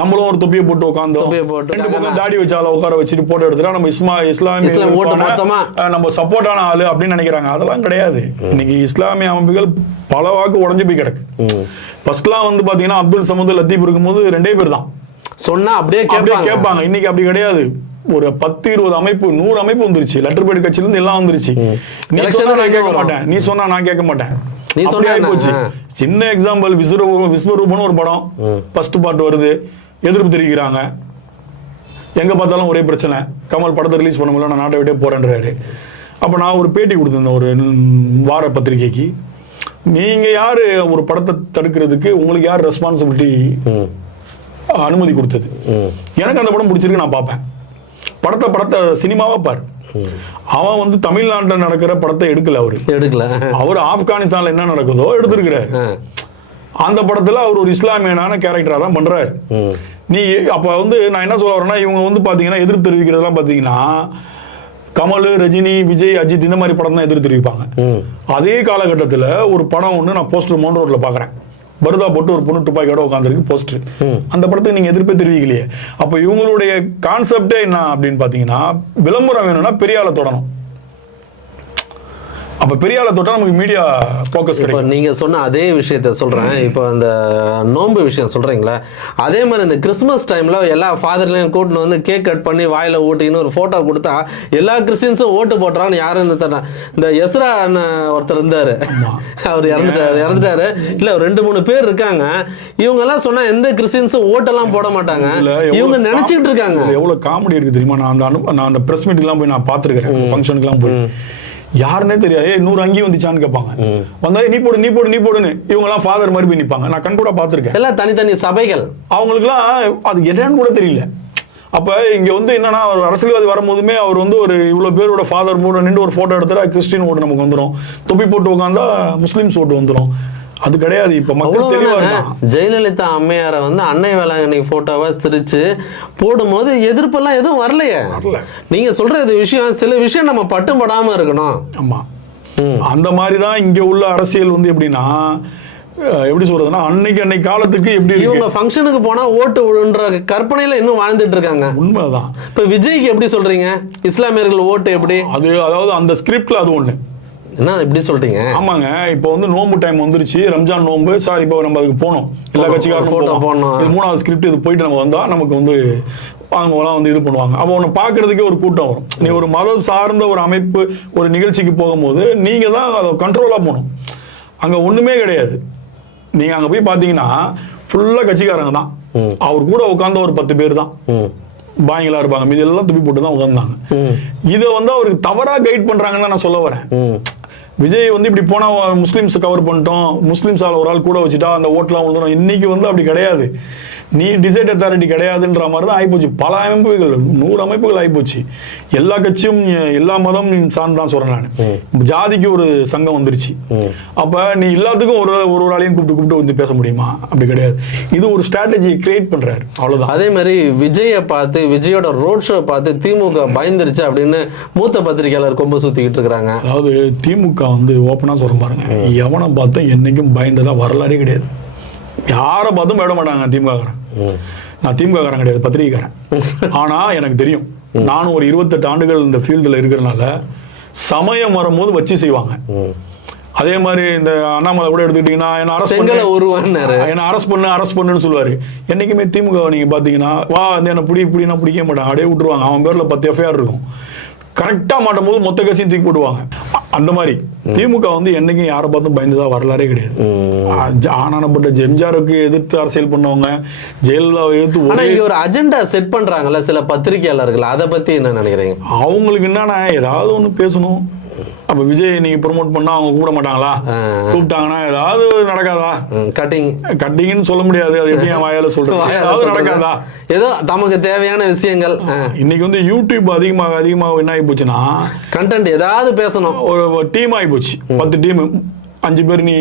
நம்மளும் ஒரு தொப்பியை போட்டு உட்காந்தோம், ரெண்டு பக்கம் தாடி வச்சால உட்கார வச்சுட்டு போட்டோ எடுத்துட்டா நம்ம இஸ்லாமிய நம்ம சப்போர்ட்டான ஆளு அப்படின்னு நினைக்கிறாங்க. அதெல்லாம் கிடையாது. இன்னைக்கு இஸ்லாமிய அமைப்புகள் பல வாக்கு உடஞ்சு போய் கிடக்கு. ஃபர்ஸ்ட்லாம் வந்து பாத்தீங்கன்னா அப்துல் சமது லத்தீப் இருக்கும்போது 2 பேர் தான் சொன்னா அப்படியே கேட்பாங்க. இன்னைக்கு அப்படி கிடையாது. ஒரு 10-20 அமைப்பு 100 அமைப்பு வந்துருச்சு. லெட்டர் பேட் கட்சியில இருந்து எல்லாம் வந்துருச்சு. நீ சொன்னா நான் கேட்க மாட்டேன், நீ சொன்னா நான் கேட்க மாட்டேன். நீ சொன்னா போச்சு. சின்ன எக்ஸாம்பிள் விஸ்வரூபம்னு ஒரு படம் ஃபர்ஸ்ட் பார்ட் வருது, எதிர்ப்பு தெரிவிக்கிறாங்க. எங்க பார்த்தாலும் ஒரே பிரச்சனை, கமல் படத்தை ரிலீஸ் பண்ண முடியல, நான் நாட்டை விட்டே போறேன்றாரு. அப்ப நான் ஒரு பேட்டி கொடுத்திருந்தேன் ஒரு வார பத்திரிகைக்கு. நீங்க யாரு ஒரு படத்தை தடுக்கிறதுக்கு, உங்களுக்கு யார் ரெஸ்பான்சிபிலிட்டி அனுமதி கொடுத்தது? எனக்கு அந்த படம் பிடிச்சிருக்கு, நான் பார்ப்பேன். படத்தை சினிமாவா பாரு. அவன் வந்து தமிழ்நாட்டில் நடக்கிற படத்தை எடுக்கல. அவர் ஆப்கானிஸ்தான்ல என்ன நடக்குதோ எடுத்திருக்கிறார். அந்த படத்துல அவர் ஒரு இஸ்லாமியனான கேரக்டரா தான் பண்றாரு. நீ அப்ப வந்து நான் என்ன சொல்ல வரேன்னா, இவங்க வந்து பாத்தீங்கன்னா எதிர்ப்பு தெரிவிக்கிறதெல்லாம் பாத்தீங்கன்னா கமல், ரஜினி, விஜய், அஜித் இந்த மாதிரி படம் தான் எதிர்ப்பு தெரிவிப்பாங்க. அதே காலகட்டத்தில் ஒரு படம் ஒன்று நான் போஸ்டர் மவுண்ட் ரோட்ல பாக்குறேன், பருதா போட்டு ஒரு பொண்ணு துப்பாக்கியோட உட்காந்துருக்கு போஸ்டர். அந்த படத்தை நீங்க எதிர்ப்பே தெரிவிக்கலையே. அப்ப இவங்களுடைய கான்செப்டே என்ன அப்படின்னு பாத்தீங்கன்னா, விளம்பரம் வேணும்னா பெரிய ஆளை தொடணும். அப்ப பெரிய ஆளை தொட்டா நமக்கு மீடியா ஃபோக்கஸ் கிடைக்கும். நீங்க சொன்ன அதே விஷயத்த சொல்றேன். இப்போ அந்த நோன்பு விஷயம் சொல்றீங்களா, அதே மாதிரி இந்த கிறிஸ்மஸ் டைம்ல எல்லா ஃபாதர்லையும் கூட்டின்னு வந்து கேக் கட் பண்ணி வாயில ஊட்டின்னு ஒரு போட்டோ கொடுத்தா எல்லா கிறிஸ்டின்ஸும் ஓட்டு போட்டுறான்னு யாருன்னு தெரியல. இந்த எஸ்ரா ஒருத்தர் இருந்தாரு, அவர் இறந்துட்டாரு. இல்ல 2-3 பேர் இருக்காங்க. இவங்க எல்லாம் சொன்னா எந்த கிறிஸ்டின்ஸும் ஓட்டெல்லாம் போட மாட்டாங்க. இவங்க நினைச்சிட்டு இருக்காங்க. எவ்வளவு காமெடி இருக்கு தெரியுமா? நான் அந்த பிரஸ் மீட் எல்லாம் போய் நான் பாத்துருக்கேன், ஃபங்க்ஷனுக்கு எல்லாம் போய் யாருன்னே தெரியாது. 100 அங்கி வந்துச்சான்னு கேட்பாங்க. வந்தா நீ போடுன்னு இவங்க எல்லாம் ஃபாதர் மாதிரி போய் நிப்பாங்க. நான் கண் கூட பாத்துருக்கேன். எல்லாம் தனித்தனி சபைகள். அவங்களுக்குலாம் அது என்னன்னு கூட தெரியல. அப்ப இங்க வந்து என்னன்னா, ஒரு அரசியல்வாதி வரும்போதுமே அவர் வந்து ஒரு இவ்வளவு பேரோட ஃபாதர் போட நின்று ஒரு போட்டோ எடுத்துட்டா கிறிஸ்டின் ஓட்டு நமக்கு வந்துடும், தொப்பி போட்டு உட்காந்தா முஸ்லிம்ஸ் ஓட்டு வந்துடும். அது கிடையாது. இப்ப மக்கள் தெளிவா இருக்காங்க. ஜெயலலிதா அம்மையாரை வந்து அன்னை வேளாங்கண்ணி போட்டோவை திரிச்சு போடும்போது எதிர்ப்பெல்லாம் எதுவும் வரலையே. நீங்க சொல்ற இது விஷயம், சில விஷயம் நம்ம பட்டுப்படாம இருக்கணும். ஆமா, அந்த மாதிரிதான் இங்க உள்ள அரசியல் வந்து எப்படின்னா, எப்படி சொல்றதுன்னா, அன்னைக்கு காலத்துக்கு எப்படி இவங்க ஃபங்க்ஷனுக்கு போனா ஓட்டு விடுன்ற கற்பனையில இன்னும் வாழ்ந்துட்டு இருக்காங்க. உண்மைதான். இப்ப விஜய்க்கு எப்படி சொல்றீங்க, இஸ்லாமியர்கள் ஓட்டு எப்படி? அதாவது அந்த ஸ்கிரிப்ட்ல அது ஒண்ணு. என்ன இப்படி சொல்றீங்க? ஆமாங்க, இப்போ வந்து நோம்பு டைம் வந்துருச்சு, ரம்ஜான் நோம்பு. சார் இப்போ நம்ம அதுக்கு போனோம், எல்லா கட்சிக்காரரும் போனோம். இது 3வது ஸ்கிரிப்ட். இது போயிட்டு நம்ம வந்தா நமக்கு வந்து அவங்களாம் வந்து இது பண்ணுவாங்க. அப்போ ஒன்று பார்க்கறதுக்கே ஒரு கூட்டம் வரும். நீ ஒரு மதம் சார்ந்த ஒரு அமைப்பு ஒரு நிகழ்ச்சிக்கு போகும்போது நீங்க தான் அதை கண்ட்ரோலா போகணும். அங்க ஒண்ணுமே கிடையாது. நீங்க அங்க போய் பாத்தீங்கன்னா ஃபுல்லா கட்சிக்காரங்க தான். அவர் கூட உட்கார்ந்த ஒரு 10 பேர் தான் பாய்ங்களா இருப்பாங்க, மீது எல்லாம் துப்பி போட்டு தான் உட்கார்ந்தாங்க. இதை வந்து அவருக்கு தவறா கைட் பண்றாங்கன்னு நான் சொல்ல வரேன். விஜய் வந்து இப்படி போனா முஸ்லிம்ஸ் கவர் பண்ணிட்டோம், முஸ்லிம்ஸால ஒரு ஆள் கூட வச்சுட்டா அந்த ஓட்டுலாம் விழுந்துடும். இன்னைக்கு வந்து அப்படி கிடையாது. நீ டிசைட் அத்தாரிட்டி கிடையாதுன்ற மாதிரி தான் ஆயிப்போச்சு. பல அமைப்புகள் 100 அமைப்புகள் ஆயிப்போச்சு. எல்லா கட்சியும் எல்லா மதம் சார்ந்து தான் சொல்றேன் நான். ஜாதிக்கு ஒரு சங்கம் வந்துருச்சு. அப்ப நீ எல்லாத்துக்கும் ஒரு ஆளையும் கூப்பிட்டு வந்து பேச முடியுமா? அப்படி கிடையாது. இது ஒரு ஸ்ட்ராட்டஜி கிரியேட் பண்றாரு, அவ்வளவுதான். அதே மாதிரி விஜயை பார்த்து, விஜயோட ரோட் ஷோ பார்த்து திமுக பயந்துருச்சு அப்படின்னு மூத்த பத்திரிகையாளர் கொம்பு சுத்திக்கிட்டு இருக்கிறாங்க. அதாவது திமுக வந்து ஓப்பனா சொல்ற பாருங்க, எவனை பார்த்தா என்னைக்கும் பயந்ததா வரலாறே கிடையாது. யாரை பார்த்தும் விட மாட்டாங்க திமுககாரன். நான் திமுககாரன் கிடையாது, பத்திரிகைக்காரன். ஆனா எனக்கு தெரியும், நானும் ஒரு 28 ஆண்டுகள் இந்த ஃபீல்டுல இருக்கிறனால சமயம் வரும்போது வச்சு செய்வாங்க. அதே மாதிரி இந்த அண்ணாமலை கூட எடுத்துக்கிட்டீங்கன்னா, என்ன அரெஸ்ட் பண்ணுன்னு சொல்லுவாரு. என்னைக்குமே திமுக நீங்க பாத்தீங்கன்னா, வா என்ன பிடிக்க மாட்டாங்க, அப்படியே விட்டுருவாங்க. அவன் பேர்ல 10 எஃப்ஐஆர் இருக்கும். கரெக்டா மாட்டும் போது மொத்த கட்சியும் தூக்கி போடுவாங்க. அந்த மாதிரி திமுக வந்து என்னைக்கும் யாரை பார்த்தும் பயந்துதா வரலாறே கிடையாது. ஆனானப்பட்ட எம்ஜிஆருக்கு எதிர்த்து அரசியல் பண்ணவங்க, ஜெயலலிதாவை எதிர்த்து ஒரு அஜெண்டா செட் பண்றாங்கல்ல சில பத்திரிகையாளர்கள், அதை பத்தி என்ன நினைக்கிறீங்க? அவங்களுக்கு என்னன்னா ஏதாவது ஒண்ணு பேசணும். அப்ப விஜய் நீங்க ப்ரொமோட் பண்ணா அவங்க கூட மாட்டாங்களா? கூப்பிட்டாங்கன்னா ஏதாவது நடக்காதா? கட்டிங்னு சொல்ல முடியாது, அது எப்படி வாயால சொல்றது, ஏதாவது நடக்காதா? ஏதோ நமக்கு தேவையான விஷயங்கள். இன்னைக்கு வந்து யூடியூப் அதிகமாக என்ன ஆகி போச்சுன்னா, கண்டென்ட் ஏதாவது பேசணும். ஒரு டீம் ஆகி போச்சு, 10 டீம், 5 பேர் நீ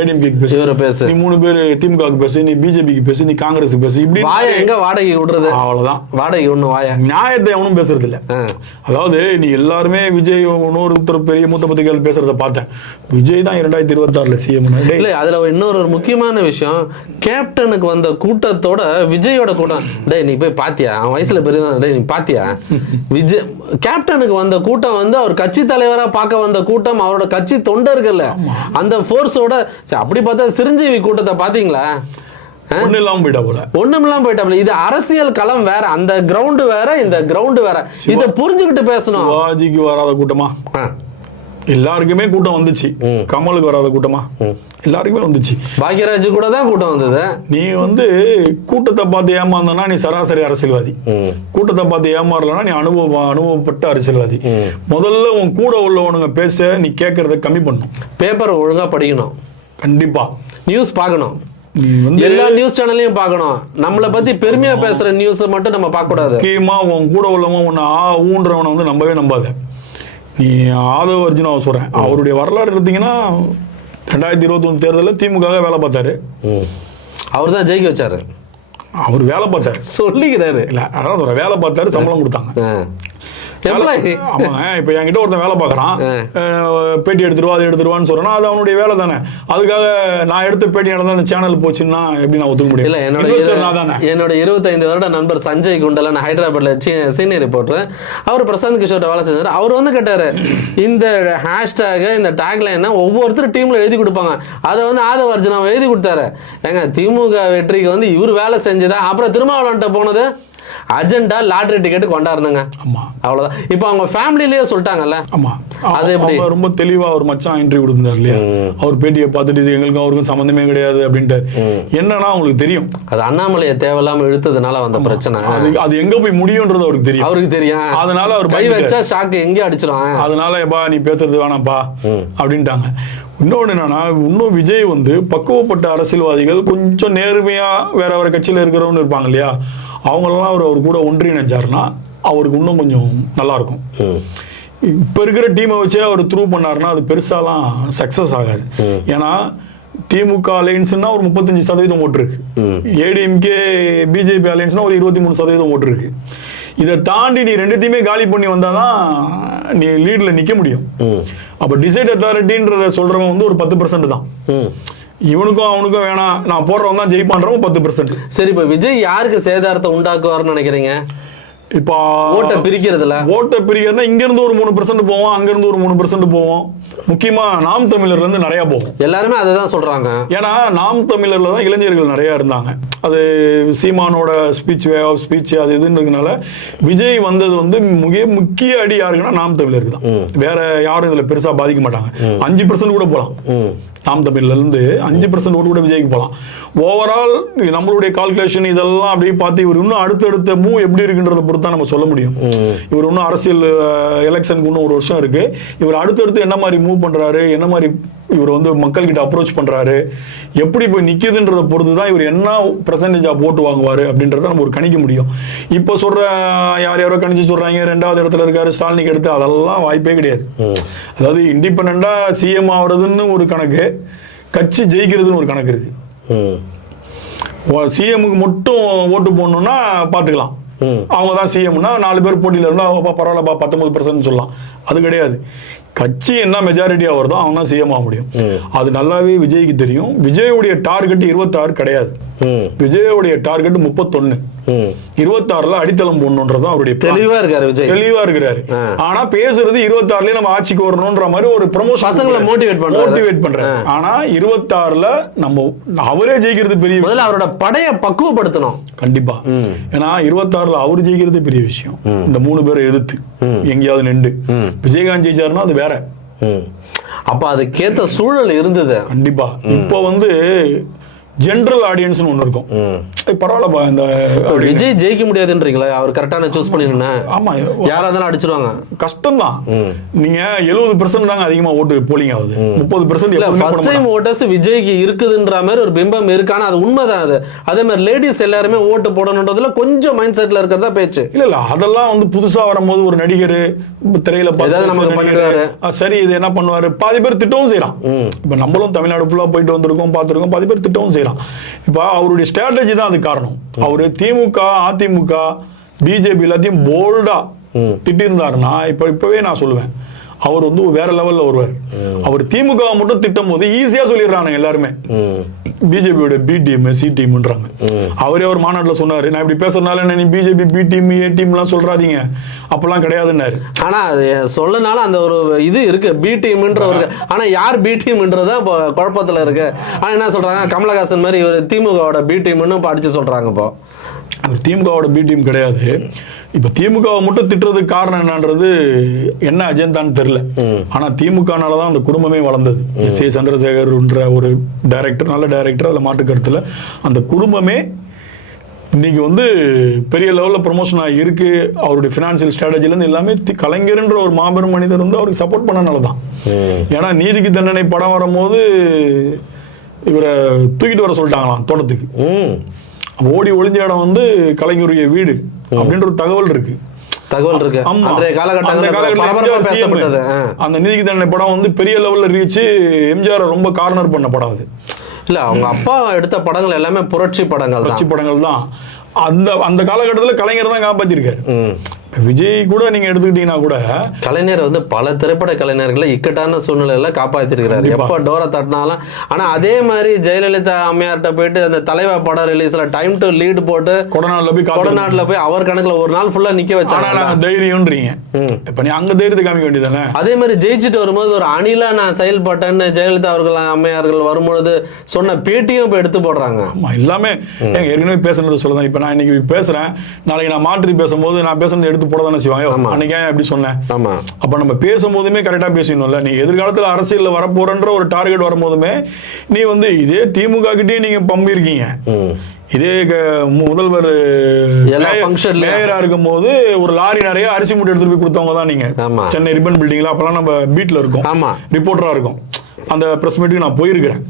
ஏடிஎம்கேக்கு பேசு, நீ 3 பேர் திமுகவுக்கு பேசு, நீ பிஜேபிக்கு பேசு, நீ காங்கிரஸுக்கு பேசு, இப்படி வாய எங்க வாடகை விடுறது? அவ்வளவுதான், வாடகை ஒண்ணு வாய. நியாயத்தை எவனும் பேசுறது இல்ல. அதாவது நீ எல்லாருமே விஜய் இன்னொருத்தர் பெரிய மூத்த பத்திரிகைகள் பேசுறத பார்த்தேன். விஜய் தான் 2026 சிஎம். இல்ல அதுல இன்னொரு முக்கியமான விஷயம், கேப்டனுக்கு வந்த கூட்டத்தோட விஜயோட கூட்டம். டேய் நீ போய் பாத்தியா? அவன் வயசுல பெரியதான். டேய் நீ பாத்தியா? விஜய் கேப்டனுக்கு வந்த கூட்டம் வந்து அவர் கட்சி தலைவரா பார்க்க வந்த கூட்டம், அவரோட கட்சி தொண்டர்கள் அந்த ஃபோர்ஸோட. அப்படி பார்த்தா சிரஞ்சீவி கூட்டத்தை பாத்தீங்களா? ஒண்ணும் இல்லாம போயிட்டாப்ல. இது அரசியல் களம் வேற, அந்த கிரவுண்ட் வேற, இந்த கிரவுண்ட் வேற. இத புரிஞ்சுக்கிட்டு பேசணும். சிவாஜிக்கு வராத கூட்டமா? எல்லாருக்குமே கூட்டம் வந்துச்சு. கமலுக்கு வராத கூட்டமா? எல்லாருக்குமே வந்துச்சு. பாக்யராஜ் கூட தான் கூட்டம் வந்தது. நீ வந்து கூட்டத்தை பார்த்து ஏமாந்தனா நீ சராசரி அரசியல்வாதி. கூட்டத்தை பார்த்து ஏமாறலன்னா நீ அனுபவப்பட்ட அரசியல்வாதி. முதல்ல உன் கூட உள்ளவனுங்க பேச நீ கேட்கறத கம்மி பண்ணணும். பேப்பர் ஒழுங்கா படிக்கணும். கண்டிப்பா நியூஸ் பார்க்கணும். எல்லா நியூஸ் சேனலையும் பார்க்கணும். நம்மளை பத்தி பெருமையா பேசுற நியூஸ் மட்டும் நம்ம பார்க்க கூடாது. முக்கியமா உன் கூட உள்ளவன் உன்னை ஊன்றவனை வந்து நம்பவே நம்பாத. நீ ஆதவ அர்ஜுனாவை சொல்றேன், அவருடைய வரலாறு எடுத்தீங்கன்னா 2021 தேர்தலில் திமுக வேலை பார்த்தாரு. அவர் தான் ஜெயிக்க வச்சாரு. அவர் வேலை பார்த்தாரு சொல்லிக்கிறாரு. இல்ல அதான் வேலை பார்த்தாரு, சம்பளம் கொடுத்தாங்க. இப்ப என்கிட்ட ஒருத்தன் வேலை பார்க்கறான், பேட்டி எடுத்துருவா அதை எடுத்துருவான்னு சொல்றேன்னா அது அவனுடைய வேலை தானே. அதுக்காக நான் எடுத்த பேட்டி நடந்தா அந்த சேனல் போச்சுன்னா எப்படி நான் ஒத்துக்க முடியும்? இல்ல என்னோட 25 வருட நண்பர் சஞ்சய் குண்டலன் ஹைதராபாத்ல சீனியர் ரிப்போர்ட்டர், அவர் பிரசாந்த் கிஷோர் வேலை செஞ்சாரு. அவர் வந்து கேட்டாரு, இந்த ஹேஷ்டேக் இந்த டேக்லைன் ஒவ்வொருத்தரும் டீம்ல எழுதி கொடுப்பாங்க, அதை வந்து ஆதவ அர்ஜுனாவை எழுதி கொடுத்தாரு. ஏங்க திமுக வெற்றிக்கு வந்து இவர் வேலை செஞ்சுதா? அப்புறம் திருமாவளவன்ட்ட போனது அஜெண்டா லாட்டரி டிக்கெட் கொண்டாடுனுங்க. அவ்வளவுதான். இப்ப அவங்க ஃபேமிலிலேயே சொல்லிட்டாங்கல்ல. அது எப்படி ரொம்ப தெளிவா ஒரு மச்சான் இன்டர்வியூ கொடுத்திருந்தாரு இல்லையா? அவர் பேட்டியை பார்த்துட்டு இது எங்களுக்கும் அவருக்கும் சம்பந்தமே கிடையாது அப்படின்ட்டு. என்னன்னா அவங்களுக்கு தெரியும் அது அண்ணாமலையை தேவையில்லாம இழுத்ததுனால வந்த பிரச்சனை. அது எங்க போய் முடியும்ன்றது அவருக்கு தெரியும். அதனால அவர் கை வச்சா ஷாக்கு எங்கேயும் அடிச்சிடும். அதனால எப்பா நீ பேசுறது வேணாம்ப்பா அப்படின்ட்டாங்க. இன்னொன்று என்னன்னா, இன்னும் விஜய் வந்து பக்குவப்பட்ட அரசியல்வாதிகள் கொஞ்சம் நேர்மையா வேற வேற கட்சியில இருக்கிறவங்க இருப்பாங்க இல்லையா, அவங்களெல்லாம் அவர் கூட ஒன்றிணைஞ்சாருன்னா அவருக்கு இன்னும் கொஞ்சம் நல்லா இருக்கும். இப்ப இருக்கிற டீமை வச்சே அவர் த்ரூ பண்ணாருன்னா அது பெருசாலாம் சக்சஸ் ஆகாது. ஏன்னா திமுக அலையன்ஸ்னா ஒரு 35% ஓட்டு இருக்கு, ஏடிஎம்கே பிஜேபி அலையன்ஸ்னா ஒரு 23% ஓட்டு இருக்கு. இதை தாண்டி நீ ரெண்டுத்தையுமே காலி பண்ணி வந்தாதான் நீ லீட்ல நிக்க முடியும். அப்ப டிசைட் அத்தாரிட்டின்றத சொல்றவன் வந்து ஒரு 10% தான். இவனுக்கும் அவனுக்கும் வேணாம், நான் போடுறவன் தான் ஜெயிப்பான்றவன் 10%. சரி, இப்ப விஜய் யாருக்கு சேதாரத்தை உண்டாக்குவார்னு நினைக்கிறீங்க? இப்போ ஓட்டை பிரிக்கிறதுனா இங்க இருந்து ஒரு 3% போவோம், அங்க இருந்து ஒரு 3% போவோம். முக்கியமா நாம் தமிழர்ல இருந்து நிறைய போகும். எல்லாருமே அதை சொல்றாங்க. ஏன்னா நாம் தமிழர்ல தான் இளைஞர்கள் நிறைய இருந்தாங்க. அது சீமானோட ஸ்பீச், வே ஆஃப் ஸ்பீச் அது இதுன்னு இருக்கனால விஜய் வந்தது வந்து முக்கிய அடி யாருக்குன்னா நாம் தமிழருக்கு தான். வேற யாரும் இதுல பெருசா பாதிக்க மாட்டாங்க. 5% கூட போலாம். நாம் தமிழ்ல இருந்து 5% ஓட்டு கூட விஜய்க்கு போகலாம். ஓவரால் நம்மளுடைய கால்குலேஷன் இதெல்லாம் அப்படியே பார்த்து இவர் இன்னும் அடுத்தடுத்த மூவ் எப்படி இருக்குன்றத பொறுத்து தான் நம்ம சொல்ல முடியும். இவர் இன்னும் அரசியல் எலெக்ஷனுக்கு இன்னும் 1 வருஷம் இருக்கு. இவர் அடுத்தடுத்து என்ன மாதிரி மூவ் பண்றாரு, என்ன மாதிரி இவர் வந்து மக்கள் கிட்ட அப்ரோச் பண்றாரு, எப்படி போய் நிக்குதுன்றத பொறுத்து தான் இவர் என்ன பெர்சன்டேஜா போட்டு வாங்குவாரு அப்படின்றத நம்ம ஒரு கணிக்க முடியும். இப்போ சொல்ற யாரோ கணிச்சு சொல்றாங்க 2வது இடத்துல இருக்காரு ஸ்டாலினுக்கு எடுத்து, அதெல்லாம் வாய்ப்பே கிடையாது. அதாவது இண்டிபெண்டா சிஎம் ஆகுறதுன்னு ஒரு கணக்கு, கட்சி ஜெயிக்கிறதுன்னு ஒரு கணக்கு இருக்கு. சிஎம்முக்கு மட்டும் ஓட்டு போடணும்னா பாத்துக்கலாம், அவங்க தான் சிஎம்னா 4 பேர் போட்டியில இருந்தா பரவாயில்லப்பா 19% சொல்லலாம். அது கிடையாது. கட்சி என்ன மெஜாரிட்டியா வருதோ அவன் தான் சிஎம் ஆக முடியும். அது நல்லாவே விஜய்க்கு தெரியும். விஜயோடைய டார்கெட் 26 கிடையாது. விஜயோடைய டார்கெட் 31. 26ல அடித்தளம் போடணும்ன்றதான் அவருடைய தெளிவா இருக்காரு விஜய், தெளிவா இருக்கிறாரு. ஆனா பேசுறது 26லயே நம்ம ஆட்சிக்கு வரணும்ன்ற மாதிரி ஒரு ப்ரமோஷன் பசங்களை மோட்டிவேட் பண்றாரு. ஆனா 26ல நம்ம அவரே ஜெயிக்கிறது பெரிய விஷயம். முதல்ல அவரோட படைய பக்குவப்படுத்தணும் கண்டிப்பா. ஏன்னா 26ல அவர் ஜெயிக்கிறது பெரிய விஷயம். இந்த 3 பேரை எதிர்த்து எங்கேயாவது நின்று விஜயகாந்த் ஜெயிச்சாருன்னா அது வேற. அப்ப அதுக்கேத்த சூழல் இருந்தது கண்டிப்பா. இப்போ வந்து ஜெனரல் ஆடியன்ஸ் ஒண்ணு இருக்கும். பரவாயில்ல இந்த விஜய் ஜெயிக்க முடியாதுன்றீங்களா? அவர் கரெக்டான சூஸ் பண்ணிருந்தா ஆமா யாரா இருந்தாலும் அடிச்சிருவாங்க. கஷ்டம் தான். நீங்க 70% தாங்க அதிகமா ஓட்டு போலிங் ஆகுது. 30% ஃபர்ஸ்ட் டைம் ஓட்டர்ஸ் விஜய்க்கு இருக்குதுன்ற மாதிரி ஒரு பிம்பம் இருக்கான அது உண்மைதான். அது அதே மாதிரி லேடிஸ் எல்லாருமே ஓட்டு போடணுன்றதுல கொஞ்சம் மைண்ட் செட்ல இருக்கிறதா பேச்சு. இல்ல அதெல்லாம் வந்து புதுசா வரும்போது ஒரு நடிகர் திரையில ஏதாவது நமக்கு பண்ணிடுவாரு, சரி இது என்ன பண்ணுவாரு, பாதி பேர் திட்டவும் செய்யறான். இப்ப நம்மளும் தமிழ்நாடு ஃபுல்லா போயிட்டு வந்திருக்கோம், பார்த்திருக்கோம், பாதி பேர் திட்டவும் செய்யறான். இப்ப அவருடைய ஸ்ட்ராட்டஜி தான் அது காரணம். அவரு திமுக, அதிமுக, பிஜேபி எல்லாத்தையும் போல்டா திட்டிருந்தாருன்னா இப்பவே நான் சொல்லுவேன் அவர் வந்து வேற லெவல்ல வருவார். அவர் திமுக மட்டும் திட்டும் போது ஈஸியா சொல்லிடுறாங்க எல்லாருமே பிஜேபியோட பி டீம் சி டீம்ன்றாங்க. அவரே ஒரு மாநாட்டில் சொன்னாரு, நான் இப்படி பேசுறதுனால நீ BJP B team A team எல்லாம் சொல்றாதீங்க, அப்பெல்லாம் கிடையாதுன்னாரு. ஆனா சொல்லனால அந்த ஒரு இது இருக்கு பி டீம்ன்ற ஒரு, ஆனா யார் பி டீம்ன்றதான் இப்போ குழப்பத்துல இருக்கு. ஆனா என்ன சொல்றாங்க, கமலஹாசன் மாதிரி இவர் திமுகவோட பி டீம்னு படிச்சு சொல்றாங்க. இப்போ அவர் திமுகவோட பி டீம் கிடையாது. இப்ப திமுகவை மட்டும் திட்டுறதுக்கு காரணம் என்னன்றது என்ன அஜெண்டான்னு தெரியல. ஆனா திமுகனாலதான் அந்த குடும்பமே வளர்ந்தது. எஸ் ஏ சந்திரசேகர்ன்ற ஒரு டைரக்டர், நல்ல டைரக்டர், அதுல மாட்டு கருத்துல அந்த குடும்பமே இன்னைக்கு வந்து பெரிய லெவல்ல ப்ரொமோஷன் இருக்கு. அவருடைய பினான்சியல் ஸ்ட்ராட்டஜில இருந்து எல்லாமே கலைஞர்ன்ற ஒரு மாபெரும் மனிதர் வந்து அவருக்கு சப்போர்ட் பண்ணனாலதான். ஏன்னா நீதிக்கு தண்டனை படம் வரும்போது இவரை தூக்கிட்டு வர சொல்லிட்டாங்களாம் தோட்டத்துக்கு. ஓடி ஒளிஞ்ச இடம் வந்து கலைஞருடைய வீடு அப்படின்ற ஒரு தகவல் இருக்கு. அந்த நீதிக்கு தண்டனை படம் வந்து பெரிய லெவல்ல ரீச், எம்ஜிஆர் ரொம்ப கார்னர் பண்ண படம் அது. இல்ல அவங்க அப்பா எடுத்த படங்கள் எல்லாமே புரட்சி படங்கள் தான். அந்த காலகட்டத்தில் கலைஞர் தான் காப்பாத்திருக்காரு. விஜய் கூட நீங்க எடுத்துக்கிட்டீங்கன்னா கூட கலைஞர் வந்து பல திரைப்பட கலைஞர்களை இக்கட்டான சூழ்நிலையில காப்பாத்திருக்கிறாரு. எப்ப டோரை தட்டினாலும். ஆனா அதே மாதிரி ஜெயலலிதா அம்மையார்ட்ட போயிட்டு அந்த தலைவா படம் ரிலீஸ்ல டைம் டு லீட் போட்டு கொடநாடுல போய் அவர் கணக்குல ஒரு நாள் ஃபுல்லா நிக்க வச்சாங்க. தைரியம்ன்றீங்க, இப்ப நீ அங்க தைரியத்தை காமிக்க வேண்டியதானே. அதே மாதிரி ஜெயிச்சுட்டு வரும்போது ஒரு அணிலா நான் செயல்பட்டேன்னு ஜெயலலிதா அவர்கள் அம்மையார்கள் வரும்பொழுது சொன்ன பேட்டியும் இப்ப எடுத்து போடுறாங்க. எல்லாமே ஏற்கனவே பேசுனது சொல்லதான். இப்ப நான் இன்னைக்கு பேசுறேன், நாளைக்கு நான் மாற்றி பேசும்போது நான் பேசுறது எடுத்து போடதானே செய்வாங்க. அன்னைக்கு எப்படி சொன்னேன், அப்ப நம்ம பேசும்போதுமே கரெக்டா பேசணும்ல. நீ எதிர்காலத்துல அரசியல்ல வரப்போறன்ற ஒரு டார்கெட் வரும்போதுமே நீ வந்து இதே திமுக கிட்டே நீங்க பம்பி இருக்கீங்க. இதே முதல்வர் மேயரா இருக்கும் போது ஒரு லாரி நிறைய அரிசி மூட்டை எடுத்துட்டு போய் கொடுத்தவங்க தான் நீங்க. சென்னை ரிப்பன் பில்டிங்ல அப்பெல்லாம் நம்ம பீட்ல இருக்கோம், ரிப்போர்ட்டரா இருக்கும். அந்த பிரஸ் மீட்டுக்கு நான் போயிருக்கிறேன்.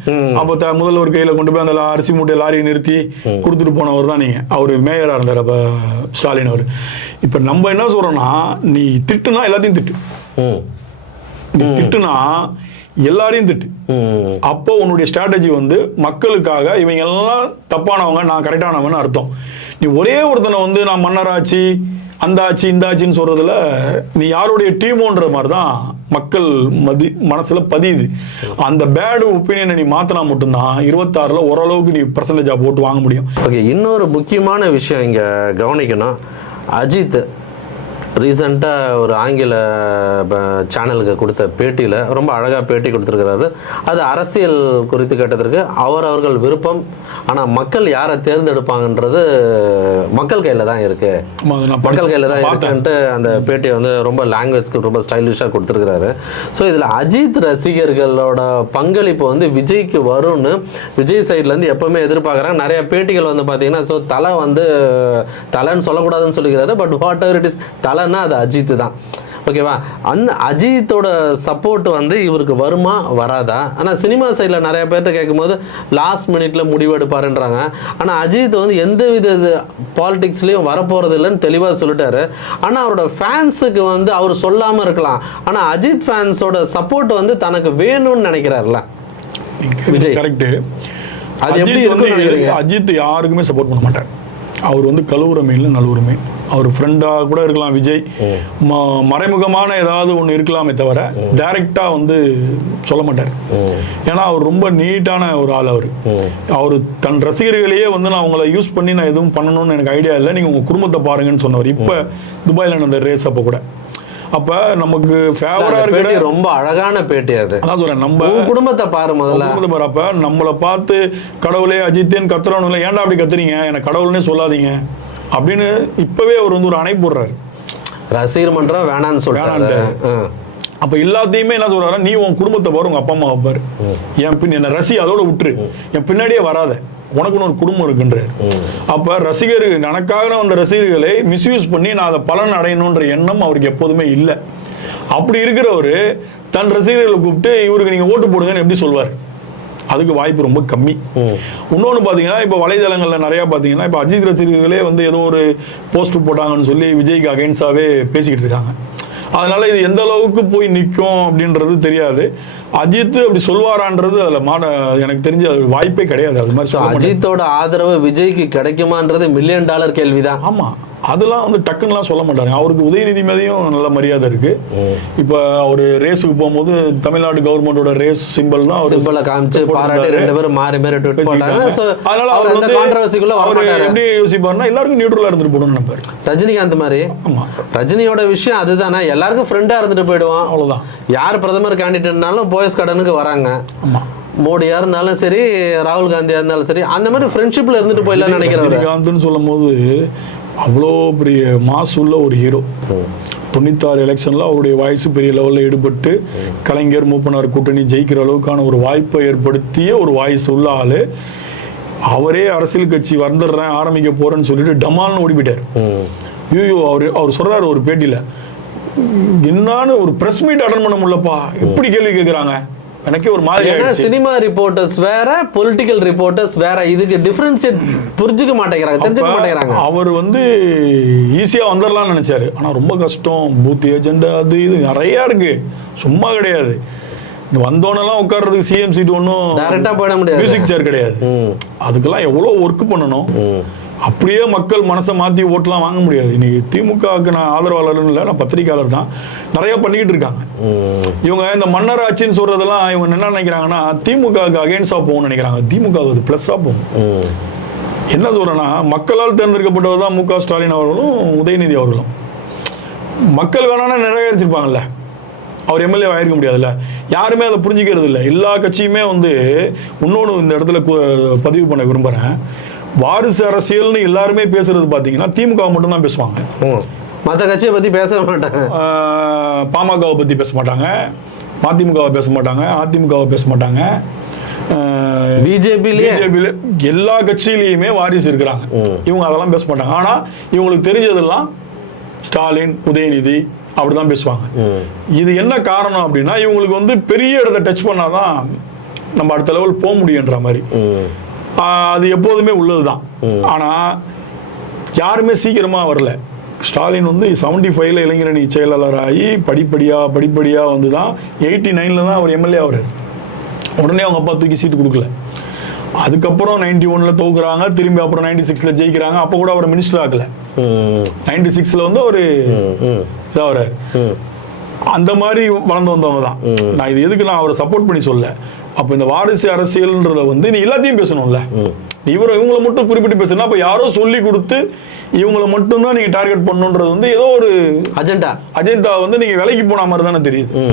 அப்ப முதல்வர் கையில கொண்டு போய் அந்த அரிசி மூட்டை லாரியை நிறுத்தி கொடுத்துட்டு போனவர் தான் நீங்க. அவரு மேயரா இருந்தார் அப்ப ஸ்டாலின் அவர். இப்ப நம்ம என்ன சொல்றோம்னா, நீ திட்டுனா எல்லாத்தையும் திட்டு, நீ திட்டுனா எல்லாரையும் திட்டு. அப்போ உன்னுடைய ஸ்ட்ராட்டஜி வந்து மக்களுக்காக இவங்க எல்லாம் தப்பானவங்க, நான் கரெக்டானவங்கன்னு அர்த்தம். நீ ஒரே ஒருத்தனை வந்து நான் மன்னராட்சி அந்த ஆட்சி இந்த ஆட்சின்னு சொல்றதுல நீ யாருடைய டீமோன்ற மாதிரி தான் மக்கள் மனசுல பதியுது. அந்த பேட் ஒப்பீனியனை நீ மாத்தினா மட்டும்தான் 26ல ஓரளவுக்கு நீ பர்சன்டேஜா போட்டு வாங்க முடியும். ஓகே, இன்னொரு முக்கியமான விஷயம் இங்க கவனிக்கணும். அஜித் ரீசெண்டாக ஒரு ஆங்கில சேனலுக்கு கொடுத்த பேட்டியில் ரொம்ப அழகாக பேட்டி கொடுத்துருக்கிறாரு. அது அரசியல் குறித்து கேட்டதற்கு அவர்கள் விருப்பம், ஆனால் மக்கள் யாரை தேர்ந்தெடுப்பாங்கன்றது மக்கள் கையில் தான் இருக்கு, மக்கள் கையில் தான் இருக்குன்ட்டு அந்த பேட்டியை வந்து ரொம்ப லாங்குவேஜ்க்கு ரொம்ப ஸ்டைலிஷாக கொடுத்துருக்கிறாரு. ஸோ இதில் அஜித் ரசிகர்களோட பங்களிப்பு வந்து விஜய்க்கு வரும்னு விஜய் சைட்லேருந்து எப்போவுமே எதிர்பார்க்குறாங்க. நிறைய பேட்டிகள் வந்து பார்த்தீங்கன்னா, ஸோ தலை வந்து தலைன்னு சொல்லக்கூடாதுன்னு சொல்லிக்கிறாரு. But whatever it is, தலை அது அஜித் தான். ஓகேவா? அந்த அஜித்தோட சப்போர்ட் வந்து இவருக்கு வருமா வராதா? ஆனால் சினிமா சைடில் நிறைய பேர்கிட்ட கேட்கும்போது லாஸ்ட் மினிட்ல முடிவெடுப்பாருன்றாங்க. ஆனால் அஜித் வந்து எந்த வித பாலிடிக்ஸ்லையும் வரப்போறது இல்லைன்னு தெளிவாக சொல்லிட்டாரு. ஆனால் அவரோட ஃபேன்ஸுக்கு வந்து அவர் சொல்லாமல் இருக்கலாம். ஆனால் அஜித் ஃபேன்ஸோட சப்போர்ட் வந்து தனக்கு வேணும்னு நினைக்கிறாருல விஜய். கரெக்ட். அது எப்படி அஜித் யாருக்குமே சப்போர்ட் பண்ண மாட்டார். அவர் வந்து கழுவுற மீன் நழுவுற மீன். அவர் ஃப்ரெண்டா கூட இருக்கலாம் விஜய், மறைமுகமான ஏதாவது ஒன்று இருக்கலாமே தவிர டைரக்டா வந்து சொல்ல மாட்டார். ஏன்னா அவர் ரொம்ப நீட்டான ஒரு ஆள். அவர் தன் ரசிகர்களையே வந்து நான் அவங்கள யூஸ் பண்ணி நான் எதுவும் பண்ணணும்னு எனக்கு ஐடியா இல்லை, நீங்க உங்க குடும்பத்தை பாருங்கன்னு சொன்னவர். இப்ப துபாயில நடந்த ரேஸ் அப்ப கூட அப்ப நமக்கு ஃபேவரா இருக்கிற ரொம்ப அழகான பேட்டி அது. அதான் சொல்றேன், நம்ம குடும்பத்தை பாரு முதல்ல. அப்ப நம்மளை பார்த்து கடவுளே அஜித்தேன்னு கத்துறவனுல ஏன்டா அப்படி கத்துறீங்க, எனக்கு கடவுள்னே சொல்லாதீங்க அப்படின்னு இப்பவே அவர் வந்து ஒரு அணை போடுறாரு. ரசிகர் மன்றம் வேணான்னு சொல்றாரு. அப்ப எல்லாத்தையுமே என்ன சொல்றாரு, நீ உன் குடும்பத்தை பாரு, உங்க அப்பா அம்மாவை பாரு, என் பின் என்ன ரசி அதோட விட்டுரு, என் பின்னாடியே வராத, உனக்குன்னு ஒரு குடும்பம் இருக்குன்றாரு. அப்ப ரசிகர்கள் எனக்காக வந்த ரசிகர்களை மிஸ்யூஸ் பண்ணி நான் அதை பலன் அடையணுன்ற எண்ணம் அவருக்கு எப்போதுமே இல்லை. அப்படி இருக்கிறவரு தன் ரசிகர்களை கூப்பிட்டு இவருக்கு நீங்க ஓட்டு போடுங்கன்னு எப்படி சொல்வார்? அதுக்கு வாய்ப்பு ரொம்ப கம்மி. இன்னொன்று பார்த்தீங்கன்னா இப்போ வலைதளங்களில் நிறையா பார்த்தீங்கன்னா இப்போ அஜித் ரசிகர்களே வந்து ஏதோ ஒரு போஸ்ட் போட்டாங்கன்னு சொல்லி விஜய்க்கு அகைன்ஸ்டாகவே பேசிக்கிட்டு இருக்காங்க. அதனால இது எந்த அளவுக்கு போய் நிற்கும் அப்படின்றது தெரியாது. அஜித் அப்படி சொல்வாரான்றது அதில் எனக்கு தெரிஞ்ச அது வாய்ப்பே கிடையாது. அது மாதிரி அஜித்தோட ஆதரவு விஜய்க்கு கிடைக்குமான்றது $1 மில்லியன் கேள்விதான். ஆமா, அதெல்லாம் வந்து டக்குன்னுலாம் சொல்ல மாட்டாங்க. அவருக்கு உதயநிதி மேலேயும் நல்ல மரியாதை இருக்கு. இப்போ அவர் ரேஸுக்கு போகும்போது தமிழ்நாடு கவர்மெண்டோட ரேஸ் சிம்பிள் தான் அவர் சிம்பிளை காமிச்சு பாராட்டி 2 பேரும் மாறி மாறி ட்வீட் போட்டாங்க. அதனால அவர் வந்து கான்ட்ரோவர்சிக்குள்ள அவர் எப்படி யோசிப்பாருன்னா எல்லாருக்கும் நியூட்ரலா இருந்துட்டு போகணும்னு நினைப்பாரு. ரஜினிகாந்த் மாதிரி. ஆமா, ரஜினியோட விஷயம் அதுதானே, எல்லாருக்கும் ஃப்ரெண்டா இருந்துட்டு போயிடுவான், அவ்வளவுதான். யார் பிரதமர் கேண்டிடேட்னாலும் போயஸ் கடனுக்கு வராங்க. ஆமா, மோடியா இருந்தாலும் சரி, ராகுல் காந்தியா இருந்தாலும் சரி, அந்த மாதிரி ஃப்ரெண்ட்ஷிப்ல இருந்துட்டு போயிடலாம்னு நினைக்கிறேன். ரஜினிகாந்த்னு சொல்லும் போது அவ்வளோ பெரிய மாஸ் உள்ள ஒரு ஹீரோ. 96 எலெக்ஷன்ல அவருடைய வாய்ஸ் பெரிய லெவலில் ஈடுபட்டு கலைஞர் மூப்பனார் கூட்டணி ஜெயிக்கிற அளவுக்கான ஒரு வாய்ப்பை ஏற்படுத்திய ஒரு வாய்ஸ் உள்ள ஆளு. அவரே அரசியல் கட்சி வந்துடுறேன் ஆரம்பிக்க போறேன்னு சொல்லிட்டு டமால்னு ஓடி போயிட்டார். ஐயோ, அவர் சொல்றாரு ஒரு பேட்டியில, என்னான்னு ஒரு பிரஸ் மீட் அட்டன் பண்ண முடியலப்பா, எப்படி கேள்வி கேட்குறாங்க, எனக்கே ஒரு மாதிரி. சினிமா ரிப்போர்ட்டர்ஸ் வேற, பொலிட்டிக்கல் ரிப்போர்ட்டர்ஸ் வேற, இதுக்கு டிஃபரன்ஷியேட் புரிஞ்சுக்க மாட்டேங்கிறாங்க, தெரிஞ்சுக்க மாட்டேங்கிறாங்க. அவர் வந்து ஈஸியா வந்துடலாம்னு நினைச்சாரு, ஆனா ரொம்ப கஷ்டம். பூத் ஏஜெண்டா அது இது நிறைய இருக்கு, சும்மா கிடையாது. வந்தோன்னெல்லாம் உட்கார்றதுக்கு சிஎம் சீட் ஒன்றும் டைரக்டா போயிட முடியாது, மியூசிக் சேர் கிடையாது. அதுக்கெல்லாம் எவ்வளோ ஒர்க் பண்ணணும். அப்படியே மக்கள் மனசை மாற்றி ஓட்டெலாம் வாங்க முடியாது. இன்னைக்கு திமுகவுக்கு நான் ஆதரவாளர்னு இல்லை, நான் பத்திரிகையாளர் தான், நிறைய பண்ணிக்கிட்டு இருக்காங்க. இவங்க இந்த மன்னர் ஆட்சின்னு சொல்றதெல்லாம் இவங்க என்ன நினைக்கிறாங்கன்னா திமுகவுக்கு அகைன்ஸ்டாக போகணும்னு நினைக்கிறாங்க. திமுக அது ப்ளஸ்ஸாக போகும். என்ன சொல்றேன்னா, மக்களால் தேர்ந்தெடுக்கப்பட்டவர் தான் மு.க. ஸ்டாலின் அவர்களும் உதயநிதி அவர்களும். மக்கள் வேணான்னா நிராகரிச்சிருப்பாங்கல்ல, அவர் எம்எல்ஏ ஆயிருக்க முடியாதுல்ல. யாருமே அதை புரிஞ்சுக்கிறது இல்லை. எல்லா கட்சியுமே வந்து இன்னொன்று இந்த இடத்துல பதிவு பண்ண விரும்புகிறேன், வாரிசு அரசியல்னு எல்லாருமே பேசுறது பாத்தீங்கன்னா திமுக மட்டும் தான் பேசுவாங்க. மற்ற கட்சியை பத்தி பேச மாட்டாங்க. பாமகவை பத்தி பேச மாட்டாங்க, மதிமுகவை பேச மாட்டாங்க, அதிமுகவை பேச மாட்டாங்க. பிஜேபியில எல்லா கட்சியிலையுமே வாரிசு இருக்கிறாங்க, இவங்க அதெல்லாம் பேச மாட்டாங்க. ஆனா இவங்களுக்கு தெரிஞ்சதெல்லாம் ஸ்டாலின், உதயநிதி அப்படிதான் பேசுவாங்க. இது என்ன காரணம் அப்படின்னா, இவங்களுக்கு வந்து பெரிய இடத்தை டச் பண்ணாதான் நம்ம அடுத்த லெவல் போக முடியுன்ற மாதிரி. அது எப்போதுமே உள்ளதுதான். ஆனா யாருமே சீக்கிரமா வரல. ஸ்டாலின் வந்து 75ல இளைஞரணி செயலாளராகி படிப்படியா வந்துதான் 89ல தான் அவர் எம்எல்ஏ ஆகிறார். உடனே அவங்க அப்பா தூக்கி சீட்டு கொடுக்கல. அதுக்கப்புறம் 91ல தோக்குறாங்க, திரும்பி அப்புறம் 96ல ஜெயிக்கிறாங்க. அப்ப கூட அவர் மினிஸ்டர் ஆகல. 96ல வந்து அவரு இதாகிறார். அந்த மாதிரி வளர்ந்து வந்தவங்க தான். நான் இது எதுக்கு நான் அவரை சப்போர்ட் பண்ணி சொல்ல, அப்ப இந்த வாரிசு அரசியல்ன்றத வந்து நீ எல்லாத்தையும் பேசணும்ல. இவங்களை மட்டும் குறிப்பிட்டு பேசணும். அப்ப யாரோ சொல்லி கொடுத்து இவங்களை மட்டும் தான் நீங்க டார்கெட் பண்ணணும்ன்றது வந்து ஏதோ ஒரு அஜெண்டா வந்து நீங்க விலைக்கு போன மாதிரி தானே தெரியுது.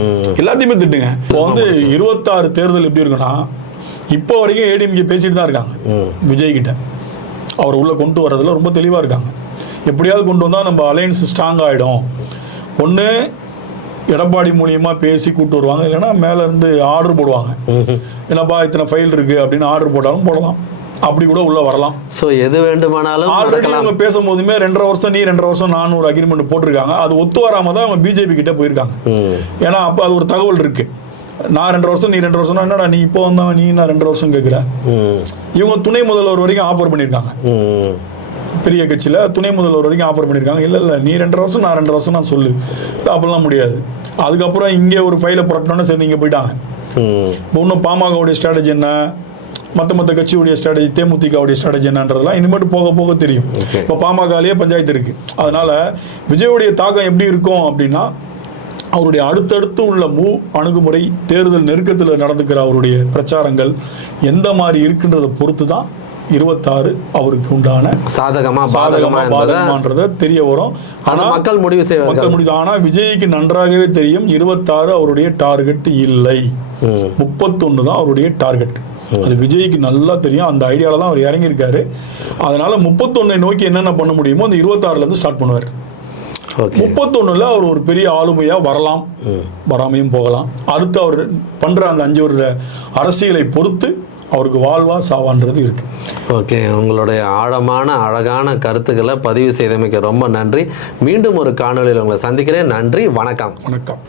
எல்லாத்தையுமே திட்டுங்க. இப்போ வந்து 26 தேர்தல் எப்படி இருக்குன்னா, இப்போ வரைக்கும் ஏடிஎம்கே பேசிட்டு தான் இருக்காங்க விஜய் கிட்ட. அவர் உள்ள கொண்டு வர்றதுல ரொம்ப தெளிவா இருக்காங்க. எப்படியாவது கொண்டு வந்தா நம்ம அலையன்ஸ் ஸ்ட்ராங் ஆயிடும். ஒண்ணு எடப்பாடி மூலியமா பேசி கூட்டு வருவாங்க, இல்லைன்னா மேல இருந்து ஆர்டர் போடுவாங்க. என்னப்பா இத்தனை ஃபைல் இருக்கு அப்படின்னு ஆர்டர் போட்டாலும் போடலாம், அப்படி கூட உள்ள வரலாம். சோ எது வேண்டுமானாலும் ஆல்ரெடி அவங்க பேசும்போதுமே 2.5 வருஷம் நீ 2.5 வருஷம் நான் ஒரு அக்ரிமெண்ட் போட்டிருக்காங்க. அது ஒத்து வராம தான் அவங்க பிஜேபி கிட்ட போயிருக்காங்க. ஏன்னா அப்ப அது ஒரு தகவல் இருக்கு, நான் 2.5 வருஷம் நீ 2.5 வருஷம், என்னடா நீ இப்போ வந்தவன் நீ நான் 2.5 வருஷம் கேட்குற. இவங்க துணை முதல்வர் வரைக்கும் ஆஃபர் பண்ணியிருக்காங்க. பெரிய கட்சியில துணை முதல்வர் வரைக்கும் ஆஃபர் பண்ணியிருக்காங்க. இல்லை நீ 2.5 வருஷம் நான் 2.5 வருஷம் நான் சொல்லு, அப்படிலாம் முடியாது. அதுக்கப்புறம் இங்கே ஒரு ஃபைலை புரட்டினோன்னு சரி நீங்க போயிட்டாங்க. இன்னும் பாமகவுடைய ஸ்ட்ராட்டஜி என்ன, மற்ற கட்சியுடைய ஸ்ட்ராட்டஜி, தேமுதிகவுடைய ஸ்ட்ராட்டஜி என்னன்றதெல்லாம் இனிமேட்டு போக போக தெரியும். இப்போ பாமகலேயே பஞ்சாயத்து இருக்கு. அதனால விஜயோடைய தாக்கம் எப்படி இருக்கும் அப்படின்னா, அவருடைய அடுத்தடுத்து உள்ள அணுகுமுறை, தேர்தல் நெருக்கத்தில் நடந்துக்கிற அவருடைய பிரச்சாரங்கள் எந்த மாதிரி இருக்குன்றதை பொறுத்து தான் 26 அவருக்கு உண்டான பாதகமான்றத தெரிய வரும். ஆனா மக்கள் முடிவு. ஆனா விஜய்க்கு நன்றாகவே தெரியும் 26 அவருடைய டார்கெட் இல்லை, 31 தான் அவருடைய டார்கெட். அது விஜய்க்கு நல்லா தெரியும். அந்த ஐடியால தான் அவர் இறங்கியிருக்காரு. அதனால 31 நோக்கி என்னென்ன பண்ண முடியுமோ அந்த 26ல இருந்து ஸ்டார்ட் பண்ணுவார். 31ல அவர் ஒரு பெரிய ஆளுமையா வரலாம், வராமையும் போகலாம். அடுத்து அவர் பண்ற அந்த 5 வருட அரசியலை பொறுத்து அவருக்கு வாழ்வா சாவான்றது இருக்கு. ஓகே, உங்களுடைய ஆழமான அழகான கருத்துக்களை பதிவு செய்தமைக்கு ரொம்ப நன்றி. மீண்டும் ஒரு காணொலியில் உங்களை சந்திக்கிறேன். நன்றி, வணக்கம். வணக்கம்.